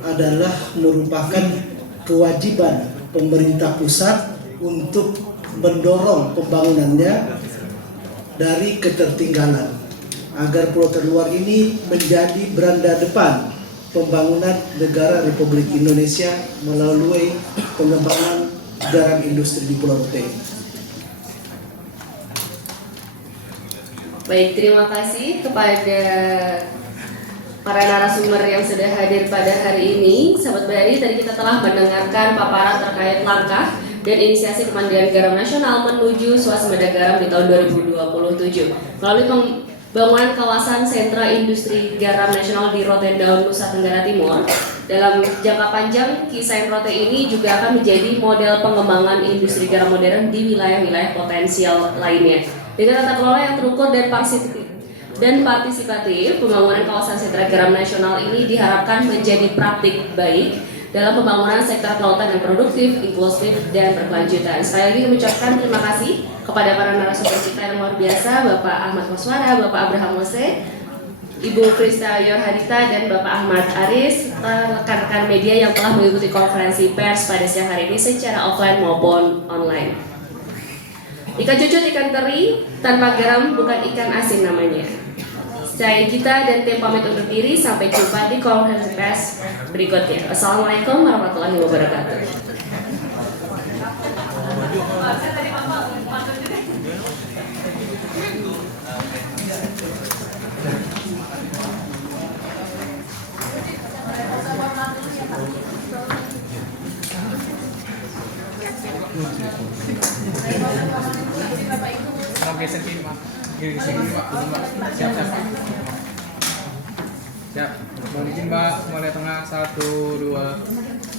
adalah merupakan kewajiban pemerintah pusat untuk mendorong pembangunannya dari ketertinggalan, agar pulau terluar ini menjadi beranda depan pembangunan negara Republik Indonesia melalui pengembangan garam industri di Pulau Rote. Baik, terima kasih kepada para narasumber yang sudah hadir pada hari ini. Sahabat Bayari, tadi kita telah mendengarkan paparan terkait langkah dan inisiasi Kemandirian Garam Nasional menuju swasembada garam di tahun 2027 melalui bangunan kawasan sentra industri garam nasional di Rotendao, Nusa Tenggara Timur. Dalam jangka panjang, Kisain Rote ini juga akan menjadi model pengembangan industri garam modern di wilayah-wilayah potensial lainnya. Dengan tata kelola yang terukur dan partisipatif, pembangunan kawasan sentra garam nasional ini diharapkan menjadi praktik baik dalam pembangunan sektor kelautan yang produktif, inklusif, dan berkelanjutan. Sekali lagi mengucapkan terima kasih kepada para narasumber kita yang luar biasa, Bapak Ahmad Koswara, Bapak Abraham Mose, Ibu Krista Yorhadita, dan Bapak Ahmad Aris, serta rekan-rekan media yang telah mengikuti konferensi pers pada siang hari ini secara offline maupun online. Ikan cucut, ikan teri, tanpa garam bukan ikan asin namanya. Saya Gita dan tim pamit undur diri, sampai jumpa di konferensi pers berikutnya. Assalamualaikum warahmatullahi wabarakatuh. Geser kiri, Pak. Geser kiri, Pak. Siap-siap, Pak. Siap. Mohon izin Mbak, mulai tengah 1, 2.